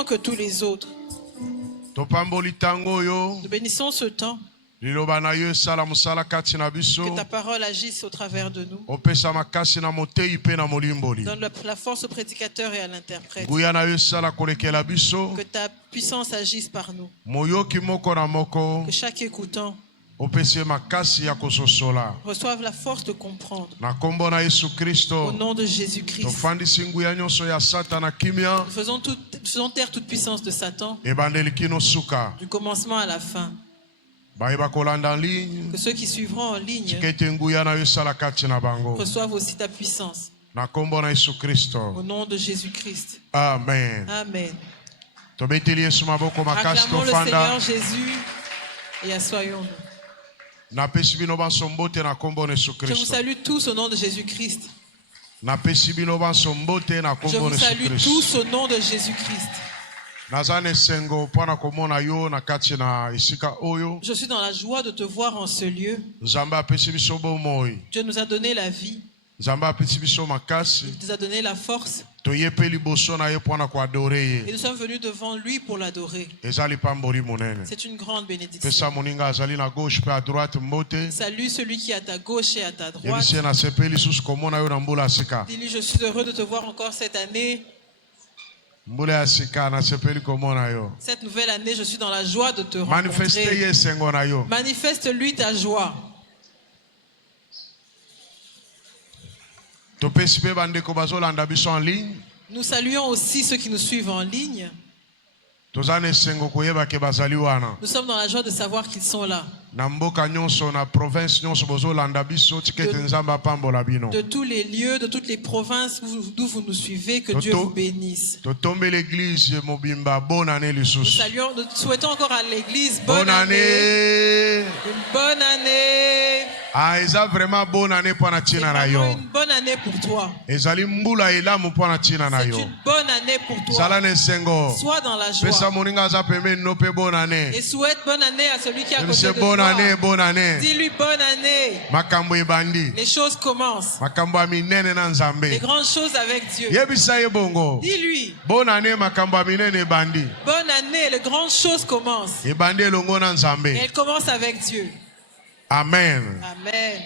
temps que tous les autres. Nous bénissons ce temps. Que ta parole agisse au travers de nous. Donne la force au prédicateur et à l'interprète. Que ta puissance agisse par nous. Que chaque écoutant reçoive la force de comprendre. Au nom de Jésus-Christ. Faisons taire toute puissance de Satan. Du commencement à la fin. Que ceux qui suivront en ligne reçoivent aussi ta puissance. Au nom de Jésus-Christ. Amen. Amen. Acclamons le Seigneur Jésus et assoyons-nous. Je vous salue tous au nom de Jésus-Christ. Je vous salue tous au nom de Jésus-Christ. Je suis dans la joie de te voir en ce lieu. Dieu nous a donné la vie. Il nous a donné la force. Et nous sommes venus devant lui pour l'adorer. C'est une grande bénédiction. Salut celui qui est à ta gauche et à ta droite. Dis-lui, je suis heureux de te voir encore cette année. Cette nouvelle année, je suis dans la joie de te rencontrer. Manifeste-lui ta joie. Nous saluons aussi ceux qui nous suivent en ligne. Nous sommes dans la joie de savoir qu'ils sont là. De tous les lieux, de toutes les provinces d'où vous nous suivez, que Dieu vous bénisse. Nous souhaitons encore à l'église bonne année. Une bonne année. C'est vraiment une bonne année pour toi. C'est une bonne année pour toi. Sois dans la joie. Et souhaite bonne année à celui qui a côté de toi. Dis-lui bonne année. Les choses commencent. Les grandes choses avec Dieu. Dis-lui bonne année, les grandes choses commencent. Et elles commencent avec Dieu. Amen. Amen.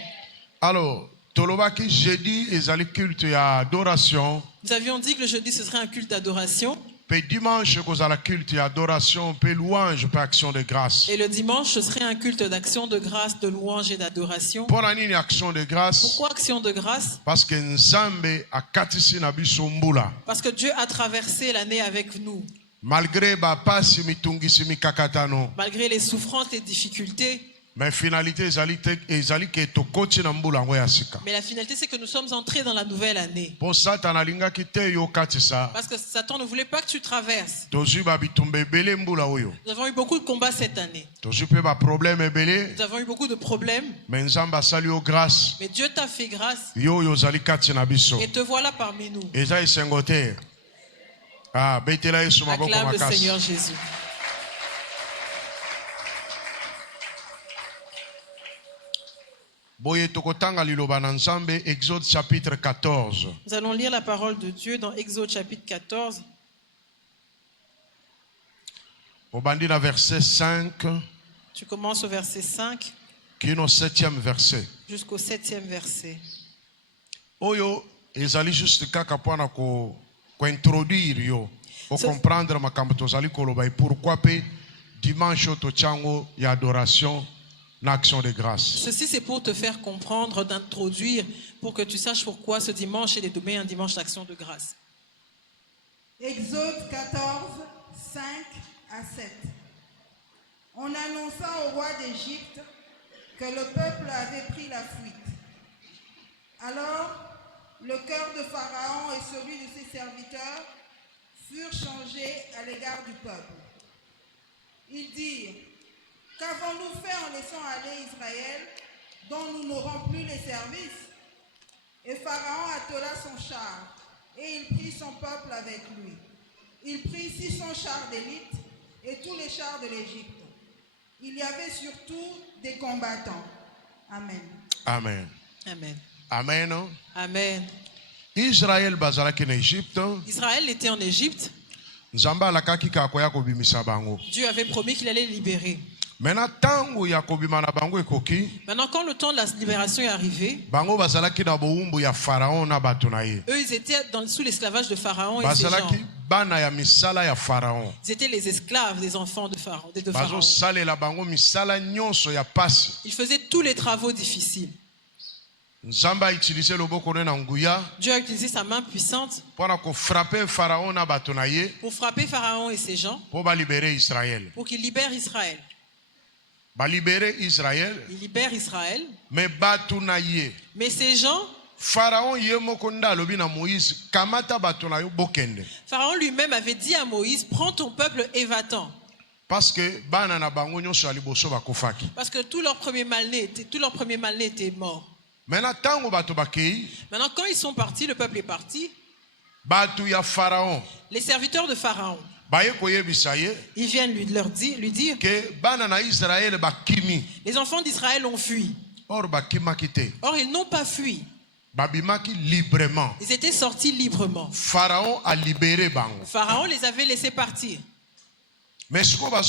Alors, tolobaki jeudi ezali culte ya adoration. Nous avions dit que le jeudi ce serait un culte d'adoration. Pe dimanche kozala culte ya adoration, pe louange, pe action de grâce. Et le dimanche ce serait un culte d'action de grâce, de louange et d'adoration. Pour nini action de grâce? Pourquoi action de grâce? Parce que Nzambe akatisi na biso mbula. Parce que Dieu a traversé l'année avec nous. Malgré bapasi mitungisi mikakatano. Malgré les souffrances, les difficultés. Mais la finalité c'est que nous sommes entrés dans la nouvelle année. Parce que Satan ne voulait pas que tu traverses. Nous avons eu beaucoup de combats cette année. Nous avons eu beaucoup de problèmes. Mais Dieu t'a fait grâce. Et te voilà parmi nous. Acclame le Seigneur Jésus. Exode chapitre 14. Nous allons lire la parole de Dieu dans Exode chapitre 14. Verset 5. Tu commences au verset 5. Verset. Jusqu'au 7e verset. Oyo ezali juste kaka pona ko introduire yo pour comprendre makambo tozali koloba et pourquoi pe dimanche to chango ya adoration. Action de grâce. Ceci c'est pour te faire comprendre, d'introduire, pour que tu saches pourquoi ce dimanche est demain un dimanche d'action de grâce. Exode 14, 5 à 7. On annonça au roi d'Égypte que le peuple avait pris la fuite. Alors, le cœur de Pharaon et celui de ses serviteurs furent changés à l'égard du peuple. Ils dirent: qu'avons-nous fait en laissant aller Israël, dont nous n'aurons plus les services? Et Pharaon attela son char, et il prit son peuple avec lui. Il prit 600 chars d'élite et tous les chars de l'Égypte. Il y avait surtout des combattants. Amen. Amen. Amen. Amen. Amen. Israël était en Égypte. Israël était en Égypte. Dieu avait promis qu'il allait les libérer. Maintenant, quand le temps de la libération est arrivé, eux, ils étaient sous l'esclavage de Pharaon et ses gens. Ils étaient les esclaves des enfants de Pharaon. Ils faisaient tous les travaux difficiles. Dieu a utilisé sa main puissante pour frapper Pharaon et ses gens pour qu'ils libèrent Israël. Il libère Israël. Mais ces gens, Pharaon lui-même avait dit à Moïse, prends ton peuple et va-t'en. Parce que tout leur premier mal-né était mort. Maintenant, quand ils sont partis, le peuple est parti. Les serviteurs de Pharaon, ils viennent lui dire que les enfants d'Israël ont fui. Or, ils n'ont pas fui. Ils étaient sortis librement. Pharaon les avait laissés partir. Maintenant,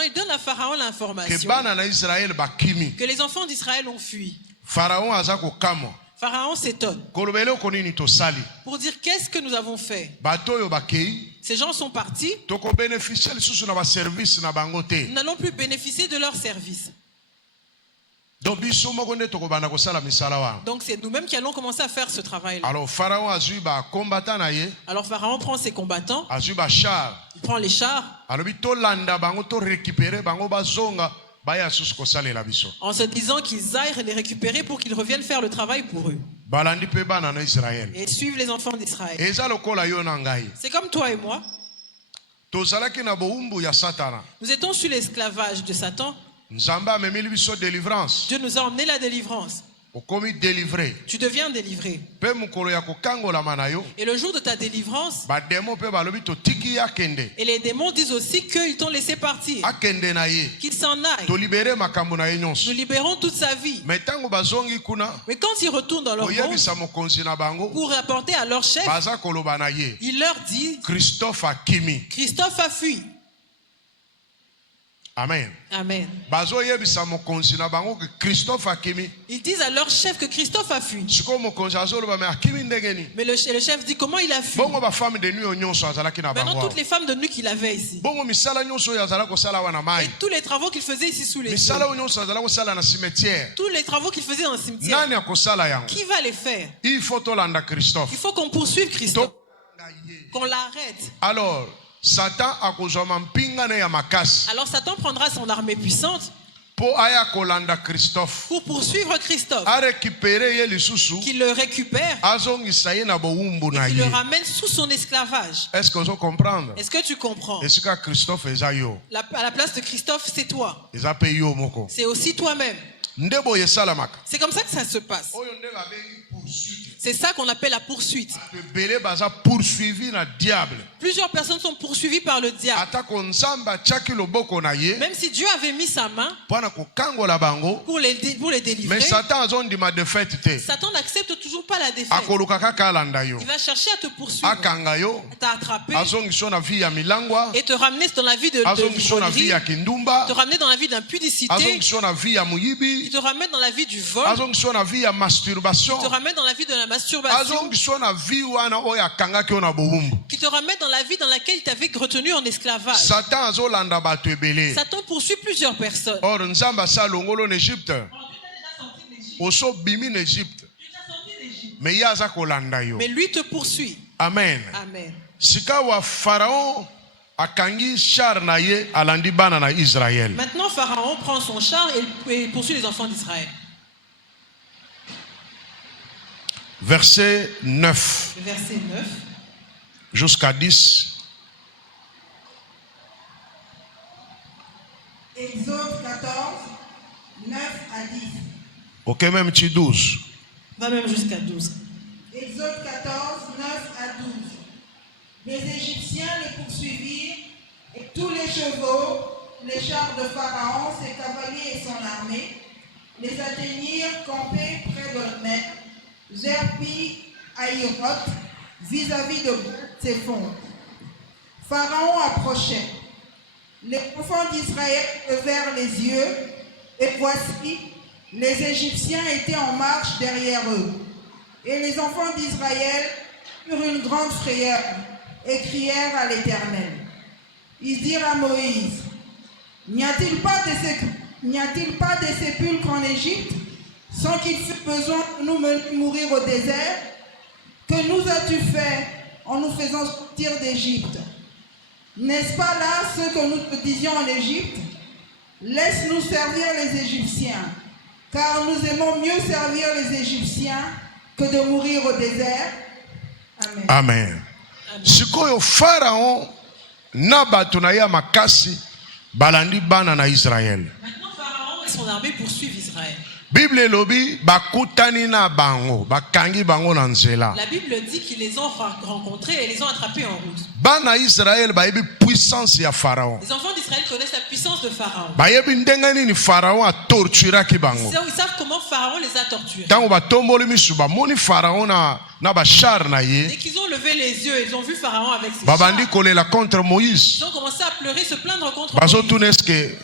il donne à Pharaon l'information que les enfants d'Israël ont fui. Pharaon s'étonne pour dire qu'est-ce que nous avons fait. Ces gens sont partis. Nous n'allons plus bénéficier de leur service. Donc c'est nous-mêmes qui allons commencer à faire ce travail-là. Alors Pharaon prend ses combattants. Il prend les chars. En se disant qu'ils aillent les récupérer pour qu'ils reviennent faire le travail pour eux. Et suivent les enfants d'Israël. C'est comme toi et moi. Nous étions sous l'esclavage de Satan. Dieu nous a emmené la délivrance. Tu deviens délivré. Et le jour de ta délivrance, et les démons disent aussi qu'ils t'ont laissé partir, qu'ils s'en aillent. Nous libérons toute sa vie. Mais quand ils retournent dans leur monde pour rapporter à leur chef, il leur dit Christophe a fui. Amen. Amen. Ils disent à leur chef que Christophe a fui. Mais le chef dit comment il a fui. Maintenant toutes les femmes de nuit qu'il avait ici. Et tous les travaux qu'il faisait ici sous les cieux. Tous les travaux qu'il faisait dans le cimetière. Qui va les faire? Il faut qu'on poursuive Christophe. Qu'on l'arrête. Alors Satan prendra son armée puissante pour poursuivre Christophe, qu'il le récupère et qu'il le ramène sous son esclavage. Est-ce que tu comprends? À la place de Christophe, c'est toi. C'est aussi toi-même. C'est comme ça que ça se passe. C'est ça qu'on appelle la poursuite. Plusieurs personnes sont poursuivies par le diable. Même si Dieu avait mis sa main pour les délivrer, Satan n'accepte toujours pas la défaite. Il va chercher à te poursuivre, à t'attraper et te ramener dans la vie de l'ivronerie, te ramener dans la vie d'impudicité, il te ramène dans la vie du vol, il te ramène dans la vie de la masturbation, qui te ramène dans la vie dans laquelle il t'avait retenu en esclavage. Satan poursuit plusieurs personnes. Or, mais lui te poursuit. Amen. Amen. Maintenant, Pharaon prend son char et poursuit les enfants d'Israël. Verset 9. Verset 9. Jusqu'à 10. Exode 14, 9 à 10. Ok, même 12. Va même jusqu'à 12. Exode 14, 9 à 12. Les Égyptiens les poursuivirent et tous les chevaux, les chars de Pharaon, ses cavaliers et son armée, les atteignirent campés près de Zerpi Aïroth, vis-à-vis de ses fonds. Pharaon approchait. Les enfants d'Israël levèrent les yeux, et voici, les Égyptiens étaient en marche derrière eux. Et les enfants d'Israël eurent une grande frayeur et crièrent à l'Éternel. Ils dirent à Moïse, n'y a-t-il pas de sépulcres en Égypte, sans qu'il fût besoin de nous mener mourir au désert? Que nous as-tu fait en nous faisant sortir d'Égypte? N'est-ce pas là ce que nous te disions en Égypte? Laisse-nous servir les Égyptiens, car nous aimons mieux servir les Égyptiens que de mourir au désert. Amen. Amen. Sikoyo Pharaon na batu na ya makasi balandi bana na Israël. Maintenant Pharaon et son armée poursuivent Israël. Bible lobi bakutani na bango bakangi bango na nzela. La Bible dit qu'ils les ont rencontrés et les ont attrapés en route. Bana Israël bayebi puissance ya Pharaon. Les enfants d'Israël connaissent la puissance de Pharaon. Bayebi ndenge ni Pharaon a torturaki bango. Ils savent comment Pharaon les a torturés. Tango batomboli misuba moni Pharaon na ba char na ye. Dès qu'ils ont levé les yeux, ils ont vu Pharaon avec ses babandi chars. kolela contre Moïse. Ils ont commencé à pleurer, se plaindre contre Bazo Moïse. tuneske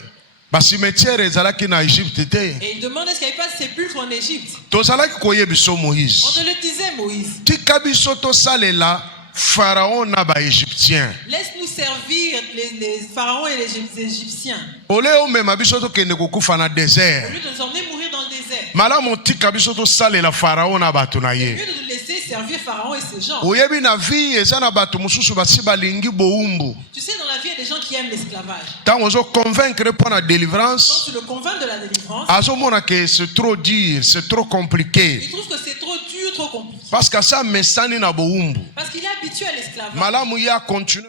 basimetiere ezalaki na Égypte te. Et ils demandent est-ce qu'il n'y avait pas de sépulcre en Égypte. Tozalaki koyebiso On Moïse. te le disait, Moïse. Tika biso tosalela Pharaon na ba Égyptien. Laisse-nous servir les pharaons et les Égyptiens. Oleo mema biso tokende kokufa na Au désert. lieu de nous emmener mourir dans le désert. Malamu tika biso tosalela Pharaon na bato na Au ye. lieu de nous laisser servir Pharaon et ses gens. Oyebi na vie eza na bato mosusu basi balingi boumbu. Tu sais, dans la vie, il y a des gens qui aiment l'esclavage. Tango ozo convaincre pour la Quand délivrance, tu le convaincs de la délivrance, azomona que c'est trop dur, c'est trop compliqué. il trouve que c'est trop dur, trop compliqué. Parce que ça mesani na boumbu. Parce qu'il est habitué à l'esclavage. Malamu ya continue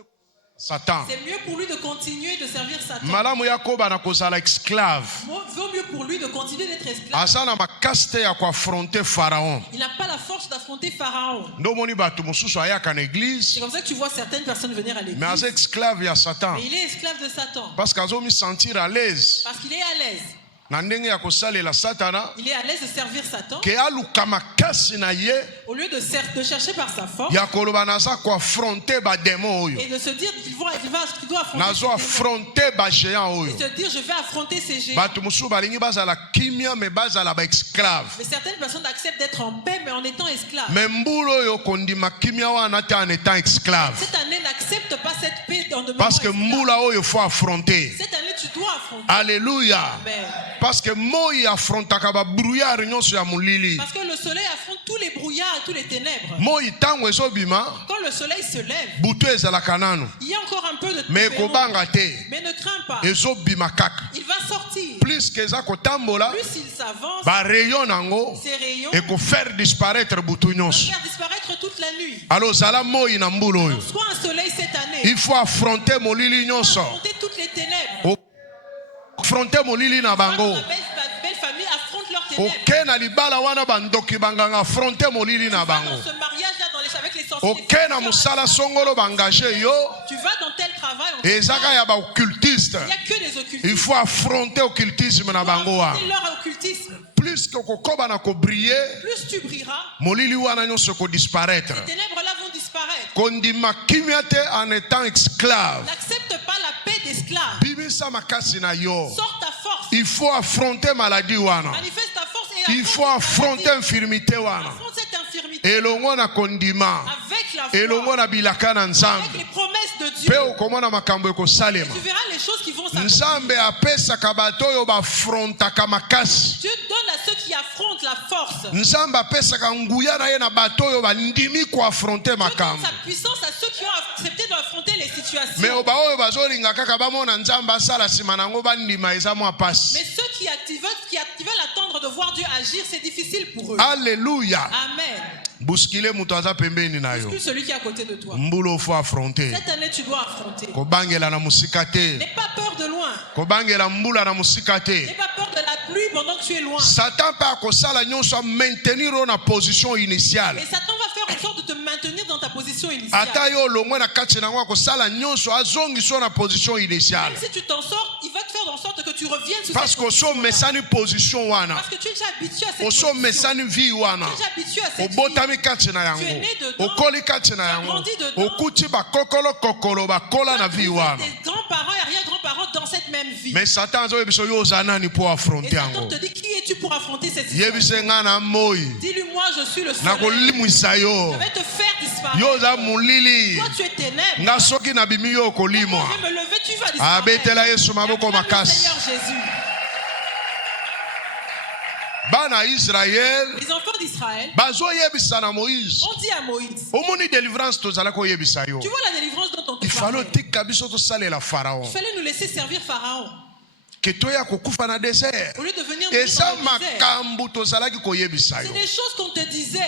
Satan. C'est mieux pour lui de continuer de servir Satan. Malamu ya koba na kozala esclave. Vaut mieux pour lui de continuer d'être esclave. Asa na makaste ya ko affronter Pharaon. Il n'a pas la force d'affronter Pharaon. Ndo moni bato mosusu ayaka na église, C'est comme ça que tu vois certaines personnes venir à l'église. mais asa esclave ya Satan. Mais il est esclave de Satan. Parce qu'azo mi sentir à l'aise. Parce qu'il est à l'aise. Na ndenge ya kosalela Satana. Il est à l'aise de servir Satan. Ke aluka makasi na ye. Au lieu de chercher par sa force. Ya koloba naza ko affronter ba démon oyo. Et de se dire qu'il doit affronter. Nazo affronter ba géant oyo. Et se dire je vais affronter ces géants. Bato musu balingi bazala kimia me bazala ba esclave. Mais certaines personnes acceptent d'être en paix mais en étant esclaves. Mais mbulo oyo kondima kimia wana ta en étant esclave. Cette année n'accepte pas cette paix en demeurant Parce que mbula oyo faut affronter. Cette année tu dois affronter. Alléluia. Amen. Parce que moi affrontaka ba brouillard nyonso ya mulili. Parce que le soleil affronte tous les brouillards, tous les ténèbres. Moi tango ezobima. Quand le soleil se lève, Butu ezalaka nanu. il y a encore un peu de Mais tempérament. kobanga te. Mais ne crains pas. Ezobima kaka. Il va sortir. Plus que za kotambola. Plus il s'avance, Ba rayon nango. ses rayons Et ko faire disparaître butu vont nyonso. faire disparaître toute la nuit. Alors zala moi na mbulo oyo. Soit un soleil cette année. Il faut affronter molili nyonso. Affronter toutes les ténèbres. Affronter molili na bango. La belle famille affronte leurs ténèbres. Ok na libala wana bandoki banganga affronter molili na bango. Dans ce mariage-là, avec les sorciers. Ok na musala songolo bangaje yo. Tu vas dans tel travail. Ezaka ya ba occultiste. Il n'y a que des occultistes. Il faut affronter occultisme na bango wa. Leur occultisme. Plus que kokoba na ko briller. Plus tu brilleras. Molili wana nyonso ko disparaître. Les ténèbres là vont disparaître. Kondima kimiate en étant esclave. N'accepte pas la paix d'esclave. Bibisa makasi na yo. Sors ta force. Il faut affronter maladie wana. Manifeste ta force et Il faut affronter infirmité wana. affronte cette infirmité. Elongo na kondima. Avec la foi. Elongo na bilaka na nzambe. Avec les promesses de Dieu. Pe okomona makambo ekosalema. Tu verras les choses qui vont s'accomplir. Nzambe apesaka bato oyo bafrontaka makasi. Dieu donne à ceux qui affrontent la force. Nzambe apesaka nguya na ye na bato oyo bandimi koaffronter Dieu donne makambo. sa puissance à ceux qui ont accepté d'affronter les situations. Mais oba oyo bazolinga kaka bamona nzambe asala nsima nango bandima eza mwa pasi. Mais ceux qui veulent attendre de voir Dieu agir, c'est difficile pour eux. Alléluia. Amen. Buskile mutu aza pembeni na yo. Plus celui qui est à côté de toi. Mbulo faut affronter. Cette année, tu dois affronter. Kobangela na musika te. N'aie pas peur de loin. Kobangela mbula na musika te. N'aie pas peur de la pluie pendant que tu es loin. Satan peut akosala nyonso maintenir na position initiale. Et Satan va faire en sorte de te maintenir dans ta position initiale. Ata yo longwe na kati na ngwa ko sala nyonso azongi so na position initiale. Même si tu t'en sors, il va te faire en sorte que tu reviennes sur parce cette position. Parce que mesani position wana. Parce que tu es déjà habitué à cette position. position. Mesani vie wana. Tu es déjà habitué à cette vie. Obotami kati na yango. Tu es né dedans. Okoli kati na yango. Tu as grandi dedans. Okuti ba kokolo kokolo ba kola na vie wana. Tes grands-parents et arrière-grands-parents dans cette même vie. Mais Satan zo yebiso yo zanani pour affronter yango. Et Satan te dit qui es-tu pour affronter cette situation? Yebise ngana moi. Dis-lui moi je suis le soleil. Na kolimwisa yo. Je vais te faire disparaître. Yo za mulili. Toi tu es ténèbres. Nga soki na bimi yo kolimwa. Je vais me lever, tu vas disparaître. Abetela Yesu maboko makasi. Seigneur Jésus. Bana Israël. Les enfants d'Israël. Bazo yebisa na Moïse. On dit à Moïse. Omoni délivrance tozala ko yebisa yo. Tu vois la délivrance dont on te Il fallait tika biso to salela Pharaon. Il fallait nous laisser servir Pharaon. Que toya kokufa na désert. Au lieu de venir et ça makambu tozalaki ko yebisa yo. C'est des choses qu'on te disait.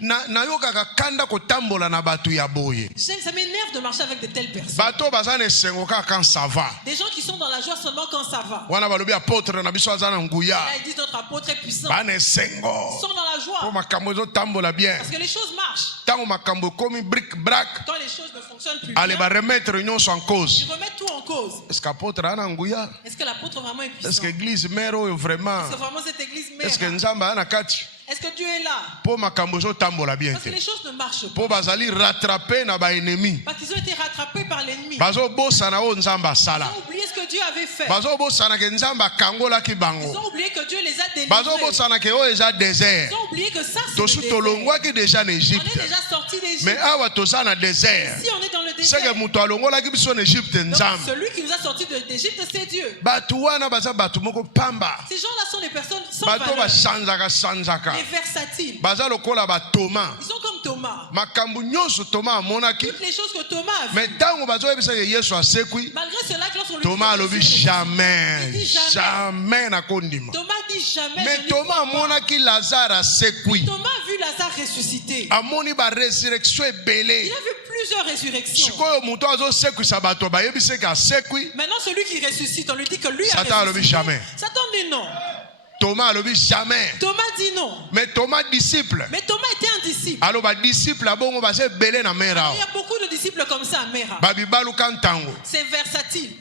Na yoka kanda kotambola na batu ya boye. Ça m'énerve de marcher avec de telles personnes. Bato bazane sengoka quand ça va. Des gens qui sont dans la joie seulement quand ça va. Wana balobi apôtre na biso azana nguya. Là ils disent notre apôtre est puissant. Bane sengo. Ils sont dans la joie. Po makambo zo tambola bien. Parce que les choses marchent. Tango makambo komi bric brac. Quand les choses ne fonctionnent plus allez bien. ba remettre nyonso en cause. Ils remettent tout en cause. Est-ce qu'apôtre ana nguya? Est-ce que l'apôtre vraiment est puissant? Est-ce que l'église mère vraiment? Est-ce que vraiment cette église mère? Est-ce que nzamba ana kati? Est-ce que Dieu est là? Po makambo zo tambola bien. Parce que les choses ne marchent pas. Po bazali rattraper na ba ennemi. Parce qu'ils ont été rattrapés par l'ennemi. Bazo bosa na o nzamba sala. Ils ont oublié ce que Dieu avait fait. Bazo bosa na ke nzamba kangola ki bango. Ils ont oublié que Dieu les a délivrés. Bazo bosa na ke o eza désert. Ils ont oublié que ça c'est To le su désert. tolongwa ki déjà en On Égypte. est déjà sorti d'Égypte. Mais awa toza na désert. Si on est dans le C'est désert. que muto alongola ki biso en Égypte Donc, nzamba. celui qui nous a sortis d'Égypte, c'est Dieu. Batu wana baza batu moko pamba. Ces gens-là sont des personnes sans Bato ba valeur. sanzaka. Les versatiles. Baza lokola ba Thomas. Ils sont comme Thomas. Makambu nyonso Thomas amonaki. Toutes les choses que Thomas a vues. Mais tango bazo yebisa ke Yesu asekwi. Malgré cela, lorsqu'on lui Thomas dit que alobi Jésus est jamais. Il dit jamais. Jamais na kondima. Thomas dit jamais. Mais je n'y Thomas crois pas. amonaki Lazare asekwi. Thomas a vu Lazare ressuscité. Amoni ba résurrection Il ebele. a vu plusieurs résurrections. Sikoyo muto azosekwisa bato bayebise ke asekwi. Maintenant, celui qui ressuscite, on lui dit que lui a Satan alobi ressuscité. jamais. Satan dit non. Thomas alobi jamais. Thomas dit non. Mais Thomas disciple. Mais Thomas était un disciple. Alors ba disciple abongo ba se belé na mera. Il y a beaucoup de disciples comme ça à Mera. Ba bibalu kantango. C'est versatile.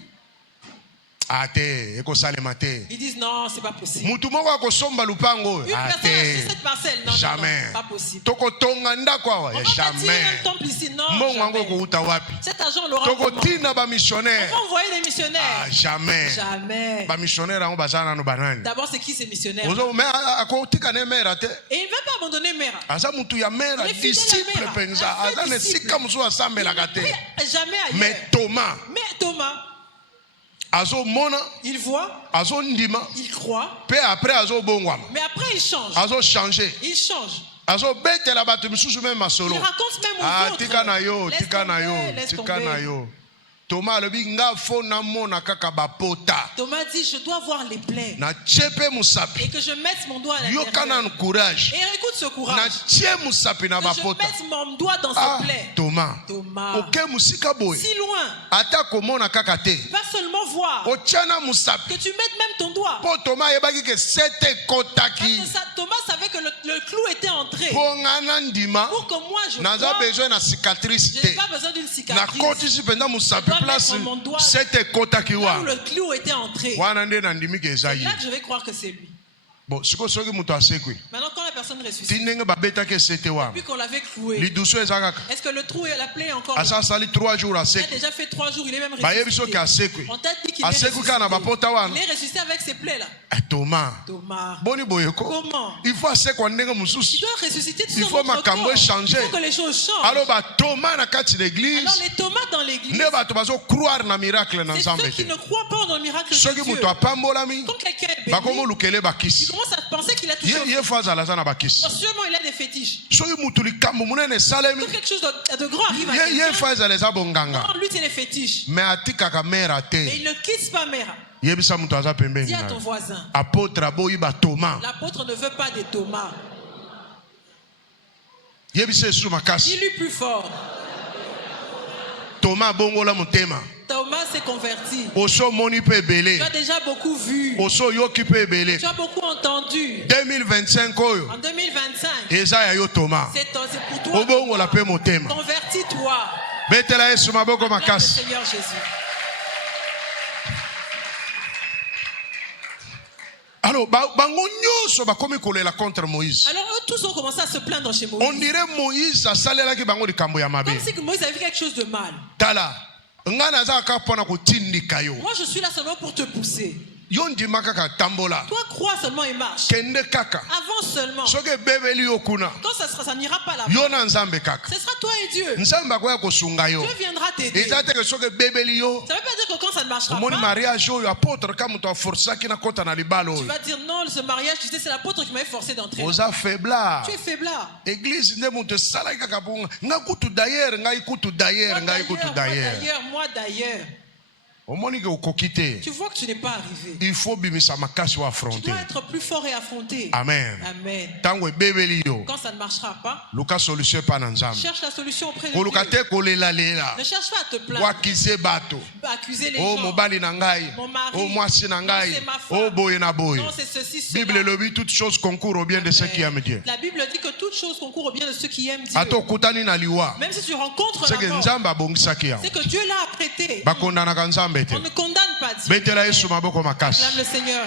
Ate eko salema te. Ils disent non, c'est pas possible. Mutu moko akosomba lupango. Une personne a acheté Ate. cette parcelle. Non, Jamais. non, pas possible. Toko tonga ndako awa. On va bâtir Jamais. un temple ici. Non, Mbongo wango jamais. ko uta wapi. Cet argent, on l'aura Toko comment? tina ba On missionnaire. va envoyer des missionnaires. Ah, jamais. Jamais. Ba missionnaire ango bazana no banani. D'abord, c'est qui ces missionnaires? Ozo me akotika ne mera te. Et il ne va pas abandonner Mera. Aza mutu ya mera Il est fidèle à disciple Mera. penza. Un vrai Aza ne disciple. sika musu asambela Il ne kate. prie jamais ailleurs. Mais Thomas Mais Thomas, azo mona il voit, azo ndima. il croit, Pe après azo bongwama. mais après il change. Azo changer. Il change. Azo betela bato misusu même masolo. Il raconte même aux Ah, autres. tika na yo, Laisse tika na tomber, yo, laisse tika tomber. na yo. Thomas alobi nga fo na mona kaka bapota. Thomas dit, je dois voir les plaies Na tchepe musapi. et que je mette mon doigt à Yo kana l'intérieur. courage. Et écoute ce Na courage. tche musapi na Que je bapota. mette mon doigt dans Ah, ces plaies. Thomas. Thomas. Oke musika boye. Si loin, Ata komona kaka te. pas seulement voir, Ochana musapi. que tu mettes même ton doigt. Po Thomas yebaki ke sete Parce kotaki. que Thomas savait que le clou était entré. Po ngana ndima. Pour que moi je Naza vois, besoin na cicatrice je n'ai te. pas besoin d'une Na cicatrice. kotisi penza musapi Je dois place. mettre mon doigt Sete kotaki Là où wa. le clou était entré. Wana nde na ndimi ke C'est ezayi. là que je vais croire que c'est lui. Bon, siko soki mutu asekwi. Maintenant, quand la personne ressuscite, Ti ndenge babetaki esete wa. puis qu'on l'avait cloué, Lidusu eza kaka. est-ce que le trou et la plaie est encore là? Asa sali 3 jours Il a asekwi. déjà fait 3 jours, il est même Bayebi soki ressuscité. asekwi. On t'a dit qu'il est Asekwi kana ressuscité. bapota wana. Il est ressuscité avec ses plaies là. Thomas. Thomas. Boni boyeko. Comment? Il faut asekwa ndenge Il mususu. doit ressusciter tout Il son faut autre makambo corps. échanger. Il faut que les choses changent. Alors ba Thomas na kati l'église. Alors les tomates dans l'église, Ne bato bazo croire na miracle na c'est ceux nzambe qui te. ne croient pas dans le miracle de Soki Dieu. mutu apambolami. Quand quelqu'un est Bakomo béni, lukele il bakisi. commence à penser qu'il a touché. Ye faza la zana bakisi. Non seulement il a des fétiches. Soki mutu likambo munene salemi. Quand quelque chose de grand arrive à Ye quelqu'un, faza les abonganga. non, lui c'est les fétiches. Mais atikaka mera Mais te. il ne quitte pas Mera. Yebisa mutu aza pembeni. Dis à na ton yo. voisin. Apôtre aboyi ba Thomas. L'apôtre ne veut pas des Thomas. Yebisa esu makasi. Dis-lui plus fort. Thomas bongola mutema. Thomas s'est converti. Oso moni pe ebele. Tu as déjà beaucoup vu. Oso yoki pe ebele. Tu as beaucoup entendu. 2025 oyo. En 2025, Eza ya yo Thomas. c'est pour toi. Obongola pe motema. Convertis-toi. Betela Yesu maboko Acclame le makasi. Seigneur Jésus. Alors, bango nyonso bakomi kolela contre Moïse. Alors eux tous ont commencé à se plaindre chez Moïse. On dirait Moïse asalelaki bango likambo ya mabe. Comme si Moïse avait fait quelque chose de mal. Tala, ngana za ka pona kotindika yo. Moi je suis là seulement pour te pousser. Yo ndima kaka tambola. Toi crois seulement et marche. Kende kaka. Avance seulement. Soke bebeli yo kuna. Quand ça n'ira pas là-bas. Yo na nzambe kaka. Ce sera toi et Dieu. Nzambe akoya kosunga yo. Dieu viendra t'aider. Ezate ke soke bebeli yo. Ça ne veut pas dire que quand ça ne marchera Omoni pas, mariage oyo apôtre ka muto forçaki na kota na libalo tu oyo. vas dire non, ce mariage, tu sais, c'est l'apôtre qui m'avait forcé d'entrer. Oza faiblard. Tu es faiblard. Église nde muto salaki kaka bonga. Nga kutu d'ailleurs, ngai kutu d'ailleurs, ngai kutu d'ailleurs. Moi d'ailleurs. Omoni ke okokite. Tu vois que tu n'es pas arrivé. Il faut bimisa makasi wa Tu affronter. dois être plus fort et affronter. Amen. Amen. Tango ebebeli yo. Quand ça ne marchera pas, Luka solution pa na nzambe. cherche la solution auprès de Koluka Dieu. te kolela lela. Ne cherche pas à te plaindre, Wakize bato. accuser les Oh gens. mobali na ngai. Mon mari. Oh mwasi na Non, ngai. c'est ma femme. Oh boye na boye. Non, c'est ceci, cela. Bible lobi toutes choses concourent au bien de ceux qui aiment Dieu. La Bible dit que toutes choses concourent au bien de ceux qui aiment Dieu. Ato kutani na liwa. Même si tu rencontres C'est la que mort, nzambe abongisaki yango. c'est que Dieu l'a apprêté. Bakondanaka nzambe te. On ne condamne pas Dieu. Betela Yesu maboko makasi. Acclame le Seigneur.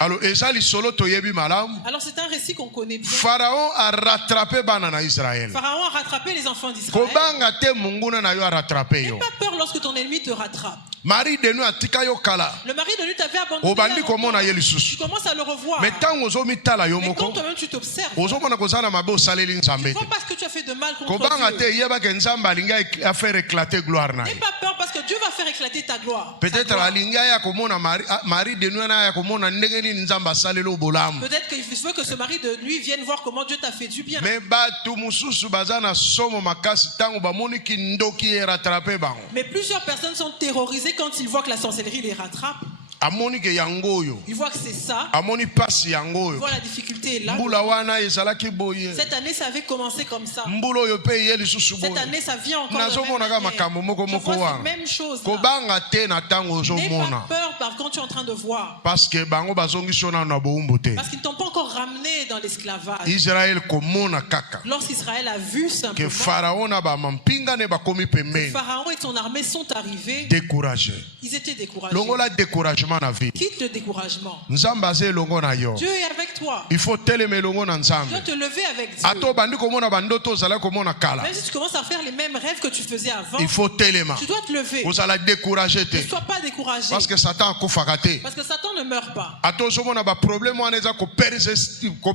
Alors ezali solo toyebi malamu. Alors c'est un récit qu'on connaît bien. Pharaon a rattrapé bana na Israël. Pharaon a rattrapé les enfants d'Israël. Kobanga te munguna na yo a rattrapé yo. N'aie pas peur lorsque ton ennemi te rattrape. Mari de nous atika yo kala. Le mari de lui t'avait abandonné. Obandi il y a longtemps. komona ye Tu lisusu. commences à le revoir. Mais tango ozomi tala yo Mais quand moko. toi-même tu t'observes, Ozomona kozala mabe osaleli tu nzambe ne te. vois pas ce que tu as fait de mal contre Kobanga te Dieu. yeba ke nzambe alinga a faire éclater gloire na N'aie ye. pas peur parce que Dieu va faire éclater ta gloire. Peut-être Sa gloire. alinga ya komona mari de nous na ya komona ndenge nini nzambe asaleli obolamu. Peut-être qu'il veut que ce mari de lui vienne voir comment Dieu t'a fait du bien. Mais bato mususu bazana somo makasi tango bamoni kindoki e rattraper bango. Mais plusieurs personnes sont terrorisées quand ils voient que la sorcellerie les rattrape. Amoni ke yango yo. Ils voient que c'est ça. Amoni pasi yango Ils yo. voient la difficulté est là. Mbula wana ezalaki boye. Cette année, ça avait commencé comme ça. Mbula yo pe ye lisusu Cette boye. année, ça vient encore de Nazomona la ka même makambo moko manière. Je moko vois wana. cette même chose là. Kobanga te na tango N'aie pas ozomona. peur quand tu es en train de voir. Parce que bango bazongi sona na boumbu te. Parce qu'ils ne t'ont pas encore ramené dans l'esclavage. Israël komona kaka. Lorsqu'Israël a vu Que simplement Pharaon na ba mampinga ne bakomi pembeni. Pharaon et son armée sont arrivés, Découragé. ils étaient découragés. Longola découragement na vie. Quitte le découragement. Nzambe aze longo na yo. Dieu est avec toi. Il faut teleme longo na Tu nzambe. dois te lever avec Dieu. Ato bandi komona bandoto ozala komona kala. Même si tu commences à faire les mêmes rêves que tu faisais avant, Il faut telema. tu dois te lever. Ozala découragé te. Ne sois pas découragé. Parce que Satan akufaka te. Parce que Satan ne meurt pas. Ato ozomona ba problème wana eza ko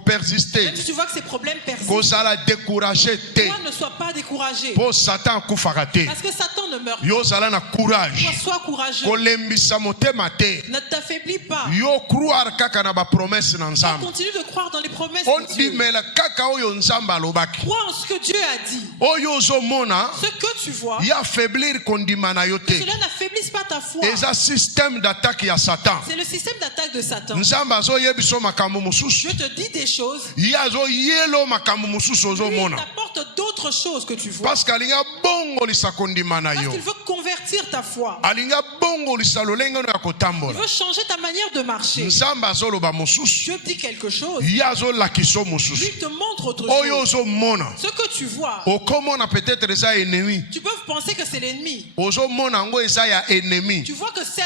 persister. Même si tu vois que ces problèmes persistent, Kozala découragé te. toi ne sois pas découragé. Po Satan akufaka te. Parce que Satan ne meurt pas. Yo zala na courage. Toi, sois courageux. Kolembisa motema te. Ne t'affaiblis pas. Yo croire kaka na ba promesse na nzambe. Continue de croire dans les promesses On de Dieu. dimela kaka oyo nzambe alobaki. Crois en ce que Dieu a dit. Oyo ozomona Ce que tu vois, ya affaiblir kondima na yo te. cela n'affaiblisse pas ta foi. Eza système d'attaque ya Satan. C'est le système d'attaque de Satan. Nzambe azoyebiso makambo mosusu. Dieu te dit des choses, Ye azoyelo makambo mosusu lui ozomona. t'apporte d'autres choses que tu vois. Parce que alinga bongolisa kondima na Parce yo. qu'il veut convertir ta foi. Alinga bongolisa lolenge no ya Il kotambola. veut changer ta manière de marcher. Nzambe azoloba mosusu. Dieu dit quelque chose, Ye azolakiso mosusu. lui te montre autre Oyo chose. ozomona. Ce que tu vois, Okomona peut-être eza ennemi. tu peux penser que c'est l'ennemi. Ozomona ngo eza ya ennemi. Tu vois que ça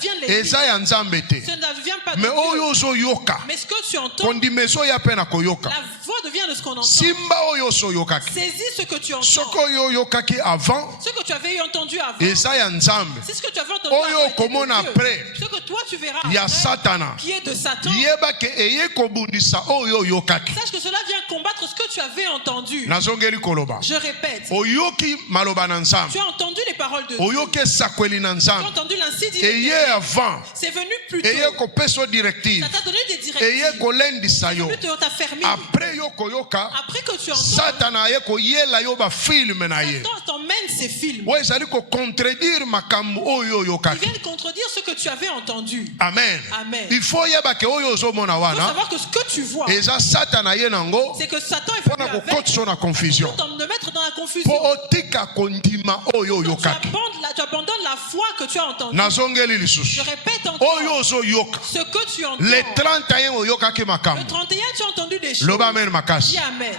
vient de l'ennemi. Eza ya nzambe te. Ça ne vient pas de Mais oyo Dieu. ozoyoka. Mais ce que tu entends, Kondima ezoya pe na koyoka. la voix devient de ce qu'on entend. Simba oyo ozoyokaki. Saisis ce que tu entends. Soko oyo oyokaki avant. Ce que tu avais entendu avant. Eza ya nzambe. C'est ce que tu avais entendu Oyo avant. était de komona Dieu. après. Ce que toi tu verras Ya après, Satana. qui est de Satan. Yeba ke eye kobundisa oyo oyokaki. Sache que cela vient combattre ce que tu avais entendu. Nazongeli koloba. Je répète. Oyoki maloba na nzambe. Tu as entendu les paroles de Dieu. Oyoki esakweli na Tu as nzambe. entendu l'ainsi dit. Eye avant. C'est venu plus tôt. Eye kopesa directive. Ça t'a donné des Eye directives. kolendisa yo. Plus tôt t'a fermé. Après yo koyoka. Après que tu entends, Satana ye koyela yo ba film na ye. Satan t'emmène ces films. Ouais, ezali ko contredire makambo oyo Ils oyokaki. viennent contredire ce que tu avais entendu. Amen. Amen. Il faut yeba ke oyo ozomona Il faut wana. savoir que ce que tu vois, Eza Satana ye nango. c'est que Satan est venu Pona avec kokotisa na confusion. pour te mettre dans la confusion. Po otika kondima oyo Donc, tu oyokaki. abandonnes la foi que tu as entendue. Nazongeli Je lisusu. répète encore. Oyo ozoyoka. Ce que tu entends. Le 31 oyokaki Le makambo. 31, tu as entendu des choses. Loba amen Dis makasi. Amen.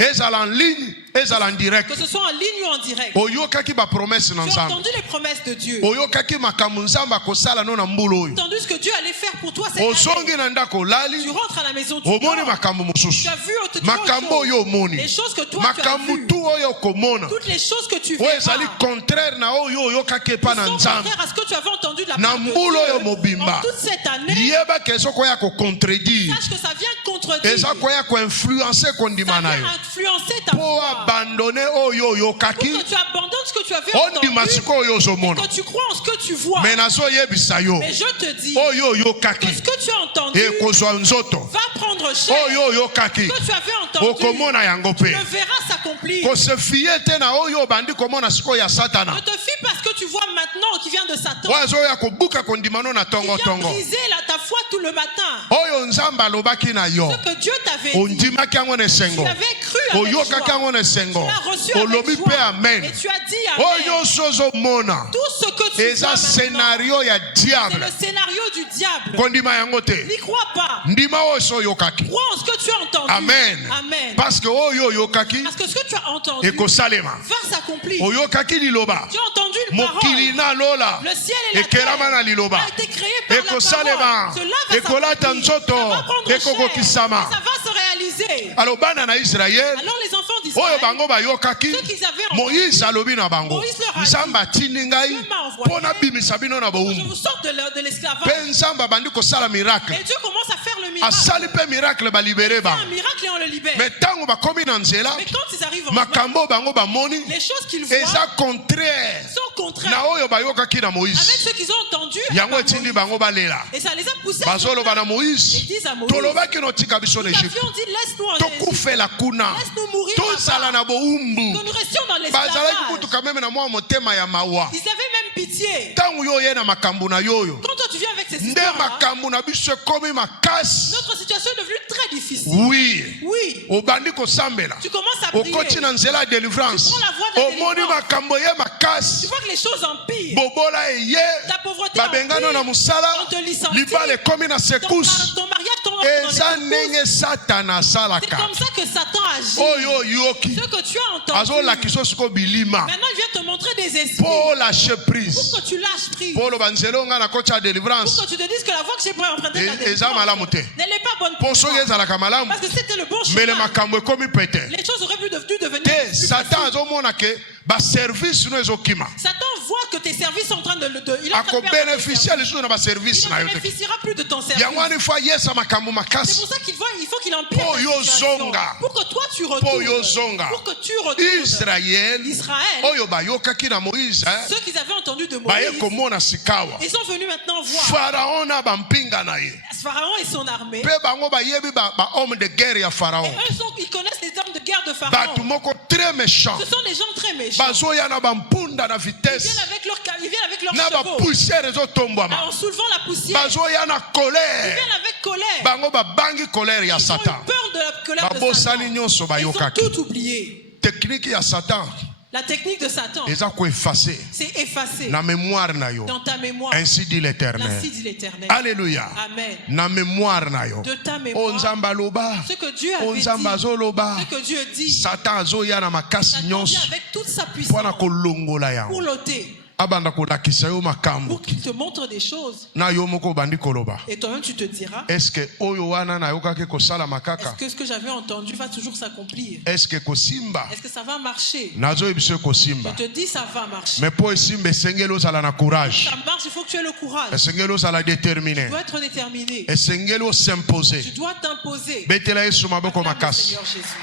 ezala en ligne, ezala en direct. Que ce soit en ligne ou en direct. Oyokaki ba promesse na Tu as Nzambe. entendu les promesses de Dieu. Oyokaki makambo Nzambe akosala no na mbulu oyo. Tu as entendu ce que Dieu allait faire pour toi cette année. Ozongi na ndako lali. Tu rentres à la maison, tu Omoni dors. makambo mosusu. Tu as vu autre Makambo oyo omoni. les choses que toi tu as Makambo vues. tu oyo komona. Toutes les choses que tu Oyo verras. ezali contraire na oyo oyokaki epa na Sont Nzambe. contraires à ce que tu avais entendu de la Na part de mbulu oyo Dieu. mobimba. En toute cette année, Yeba keso koya ko contredire. sache que ça vient contredire. Eza koya ko influencer kondima Ça na yo. vient influencer ta Po foi. abandonner oyo Pour oyokaki. que tu abandonnes ce que tu avais entendu. Ondima siko oyo ozomona. Que tu crois en ce que tu vois. Mais nazo yebisa yo. Mais je te dis Oyo que oyokaki. ce que tu as entendu Ekozwa nzoto. va prendre cher. Oyo oyokaki. Ce que tu avais entendu Okomona yango pe. le verras s'accomplir. Ko se fier te na oyo bandi komona siko ya satana. Ne te fie pas à ce que tu vois maintenant qui vient de Satan. Wazo ya kobuka kondima no na Qui tongo vient tongo. briser ta foi tout le matin. Oyo nzamba lobaki na yo. Ce que Dieu t'avait dit. Ondimaki yango na Tu esengo. l'avais cru avec Oyokaki joie. yango na esengo. Tu l'as reçu avec Olobi joie. pe amen. Et tu as dit amen. Oyo sozo mona. Tout ce que tu Eza vois maintenant, scénario ya c'est diable. le scénario du diable. Kondima yango te. N'y crois pas. Ndima oyo so yokaki. Crois en ce que tu as entendu. Amen. Amen. Parce que oyo yokaki Parce que ce que tu as entendu ekosalema. va s'accomplir. Oyokaki liloba. Tu as entendu une Mokili parole. na lola. Le ciel et la Ekelama na terre liloba. a été créé par la Ekosalema. parole. Cela va Ekolata s'accomplir. nzoto. Ça va prendre cher. Ekokokisama. Et ça va se réaliser. Alors bana na Israël. Alors les enfants Oyo d'Israël, bango bayokaki. ceux qu'ils avaient entendu, Moïse alobi na bango. Moïse leur a dit, Nzambe atindi ngai Dieu m'a envoyé pona bimisa bino na je bowumbu. vous sors de l'esclavage. Pe Nzambe abandi kosala miracle. Et Dieu commence à faire le miracle. Asali pe miracle balibere Il fait bango. un miracle et on le libère. Mais tango bakomi na nzela. Mais quand ils arrivent en Makambo bango bamoni. les choses qu'ils voient Eza contraire. sont contraires Na oyo bayokaki na avec Moïse. ce qu'ils ont entendu. Yango par etindi Moïse. bango balela. Et ça les a poussés. Bazoloba na Ils Moïse. disent à Moïse, Tolobaki no tika biso na nous Égypte. avions dit laisse-nous en Égypte. Tokufela kuna. Laisse-nous mourir Tozala là-bas. na bowumbu. Que nous restions dans Bazalaki l'esclavage. kutu quand même na mwa motema ya mawa. Ils avaient même pitié. Tango yo ye na makambo na yoyo. Quand toi tu viens avec ces Nde histoires, makambo na biso komi makasi. notre situation est devenue très difficile. Oui. Oui, Obandi kosambela. tu commences à prier. Okoti na nzela ya délivrance. Tu prends la voie de la Omoni délivrance. makambo ye Tu makasi. vois que les choses empirent. Bobola eye. Ta pauvreté Babengano na empire. musala. On te licencie. Libala ekomi na sekousse. Ton mariage tombe dans les Eza secousses. ndenge satana C'est asalaka. comme ça que Satan agit. Oyo yoki. Ce que tu as entendu. Azolakisa siko bilima. Maintenant, il vient te montrer des esprits. Po lâcher Pour prise. que tu lâches prise. Polo banzelo nga na koti ya Pour délivrance. que tu te dises que la voie que j'ai empruntée la Eza malamu te. elle n'est pas bonne pour Po soki toi. ezalaka malamu. Parce que c'était le bon Mais le chemin. makambo ekomi pete. Les choses auraient pu dû devenir Te plus Satan faciles. azomona ke ba service no ezokima. Satan voit que tes services sont en train de il est en train Ako de perdre tes bénéficier services. lisusu na ba service Il na ne yo te. bénéficiera plus de ton service. Yango ani fa yesa makambo C'est makasi. pour ça qu'il voit, il faut qu'il empire Po ta yo situation. zonga. Pour que toi tu Po retournes. yo zonga. Pour que tu retournes. Israël Israël, oyo bayokaki na Moïse. ceux qu'ils avaient entendu de Baye Moïse, komona sikawa. ils sont venus maintenant voir Pharaon na bampinga na ye. Pharaon et son armée. Pe bango bayebi ba homme de guerre ya Et Pharaon. eux, ils connaissent les hommes de guerre de Pharaon. Batu moko très méchant. Ce sont des gens très méchants. Bazoya na bampunda na Ils vitesse. viennent avec leurs Na chevaux. bapoussière ezotombwama. En soulevant la poussière. Bazoya na Ils colère. viennent avec colère. Bango babangi colère ya Ils ont eu Satan. peur de la colère de Babosani Satan. nyonso Ils ont bayokaki. tout oublié. Technique ya Satan La technique de Satan, eza ko effacer c'est effacer na mémoire na yo. dans ta mémoire. Ainsi dit l'Éternel. Ainsi dit l'Éternel. Alléluia. Amen. Na mémoire na yo. De ta O mémoire. nzamba loba. Ce que Dieu O avait dit. nzamba zoloba. Ce que Dieu dit. Satan azoya na makasi Satan vient nyonso. avec toute sa Pona puissance kolongola pour yango. l'ôter. Abanda kolakisa yo makambo. Pour qu'il te montre des choses. Na yo moko bandi koloba. Et toi-même, tu te diras, Est-ce que oyo wana na yokaki kosala makaka? est-ce que ce que j'avais entendu va toujours s'accomplir? Est-ce que kosimba? Est-ce que ça va marcher? Nazo biso Je kosimba. te dis, ça va marcher. Mais po esimba esengeli ozala na courage. Ça marche, il faut que tu aies le courage. Esengeli ozala déterminé. Tu dois être déterminé. Esengeli osimposer. Tu dois t'imposer. Betela Yesu maboko Acclame le makasi. Seigneur Jésus.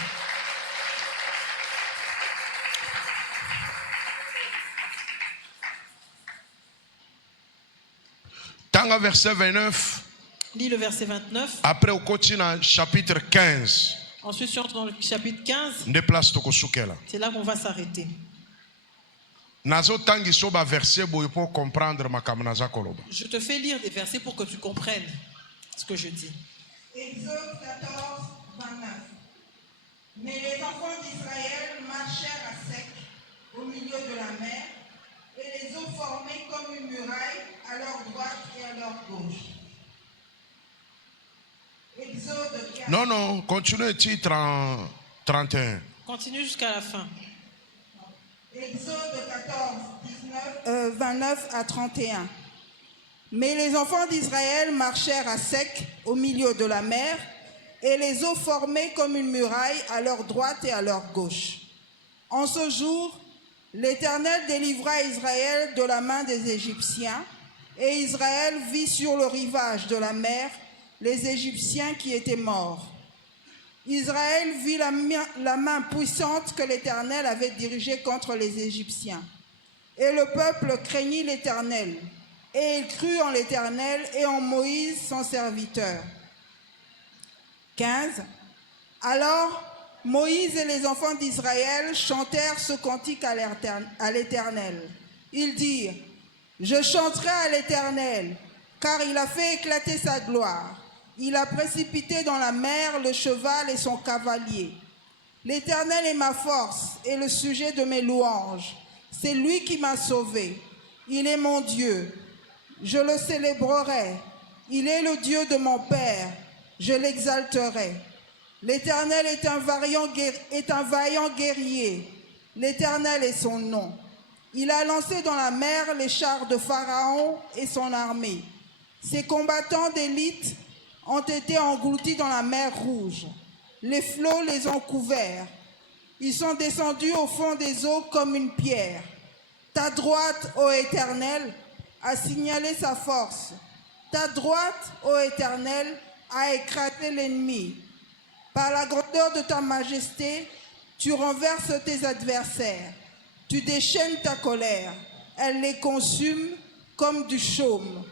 Tanga verset 29. Lis le verset 29. Après au continent chapitre 15. Ensuite, tu entres dans le chapitre 15. Nde place tokosukela. C'est là qu'on va s'arrêter. Nazo tangi soba verset boyo pour comprendre makambo naza koloba. Je te fais lire des versets pour que tu comprennes ce que je dis. Exode 14, 29. Mais les enfants d'Israël marchèrent à sec au milieu de la mer, et les eaux formaient comme une muraille à leur droite et à leur gauche. Exode 15. Non, continue le titre en 31. Continue jusqu'à la fin. Exode 14, 29 à 31. Mais les enfants d'Israël marchèrent à sec au milieu de la mer, et les eaux formaient comme une muraille à leur droite et à leur gauche. En ce jour, l'Éternel délivra Israël de la main des Égyptiens, et Israël vit sur le rivage de la mer les Égyptiens qui étaient morts. Israël vit la main puissante que l'Éternel avait dirigée contre les Égyptiens. Et le peuple craignit l'Éternel, et il crut en l'Éternel et en Moïse son serviteur. 15. Alors Moïse et les enfants d'Israël chantèrent ce cantique à l'Éternel. Ils dirent: Je chanterai à l'Éternel, car il a fait éclater sa gloire. Il a précipité dans la mer le cheval et son cavalier. L'Éternel est ma force et le sujet de mes louanges. C'est lui qui m'a sauvé. Il est mon Dieu. Je le célébrerai. Il est le Dieu de mon Père. Je l'exalterai. L'Éternel est un vaillant guerrier. L'Éternel est son nom. Il a lancé dans la mer les chars de Pharaon et son armée. Ses combattants d'élite ont été engloutis dans la mer Rouge. Les flots les ont couverts. Ils sont descendus au fond des eaux comme une pierre. Ta droite, ô Éternel, a signalé sa force. Ta droite, ô Éternel, a écrasé l'ennemi. Par la grandeur de ta majesté, tu renverses tes adversaires. Tu déchaînes ta colère. Elle les consume comme du chaume.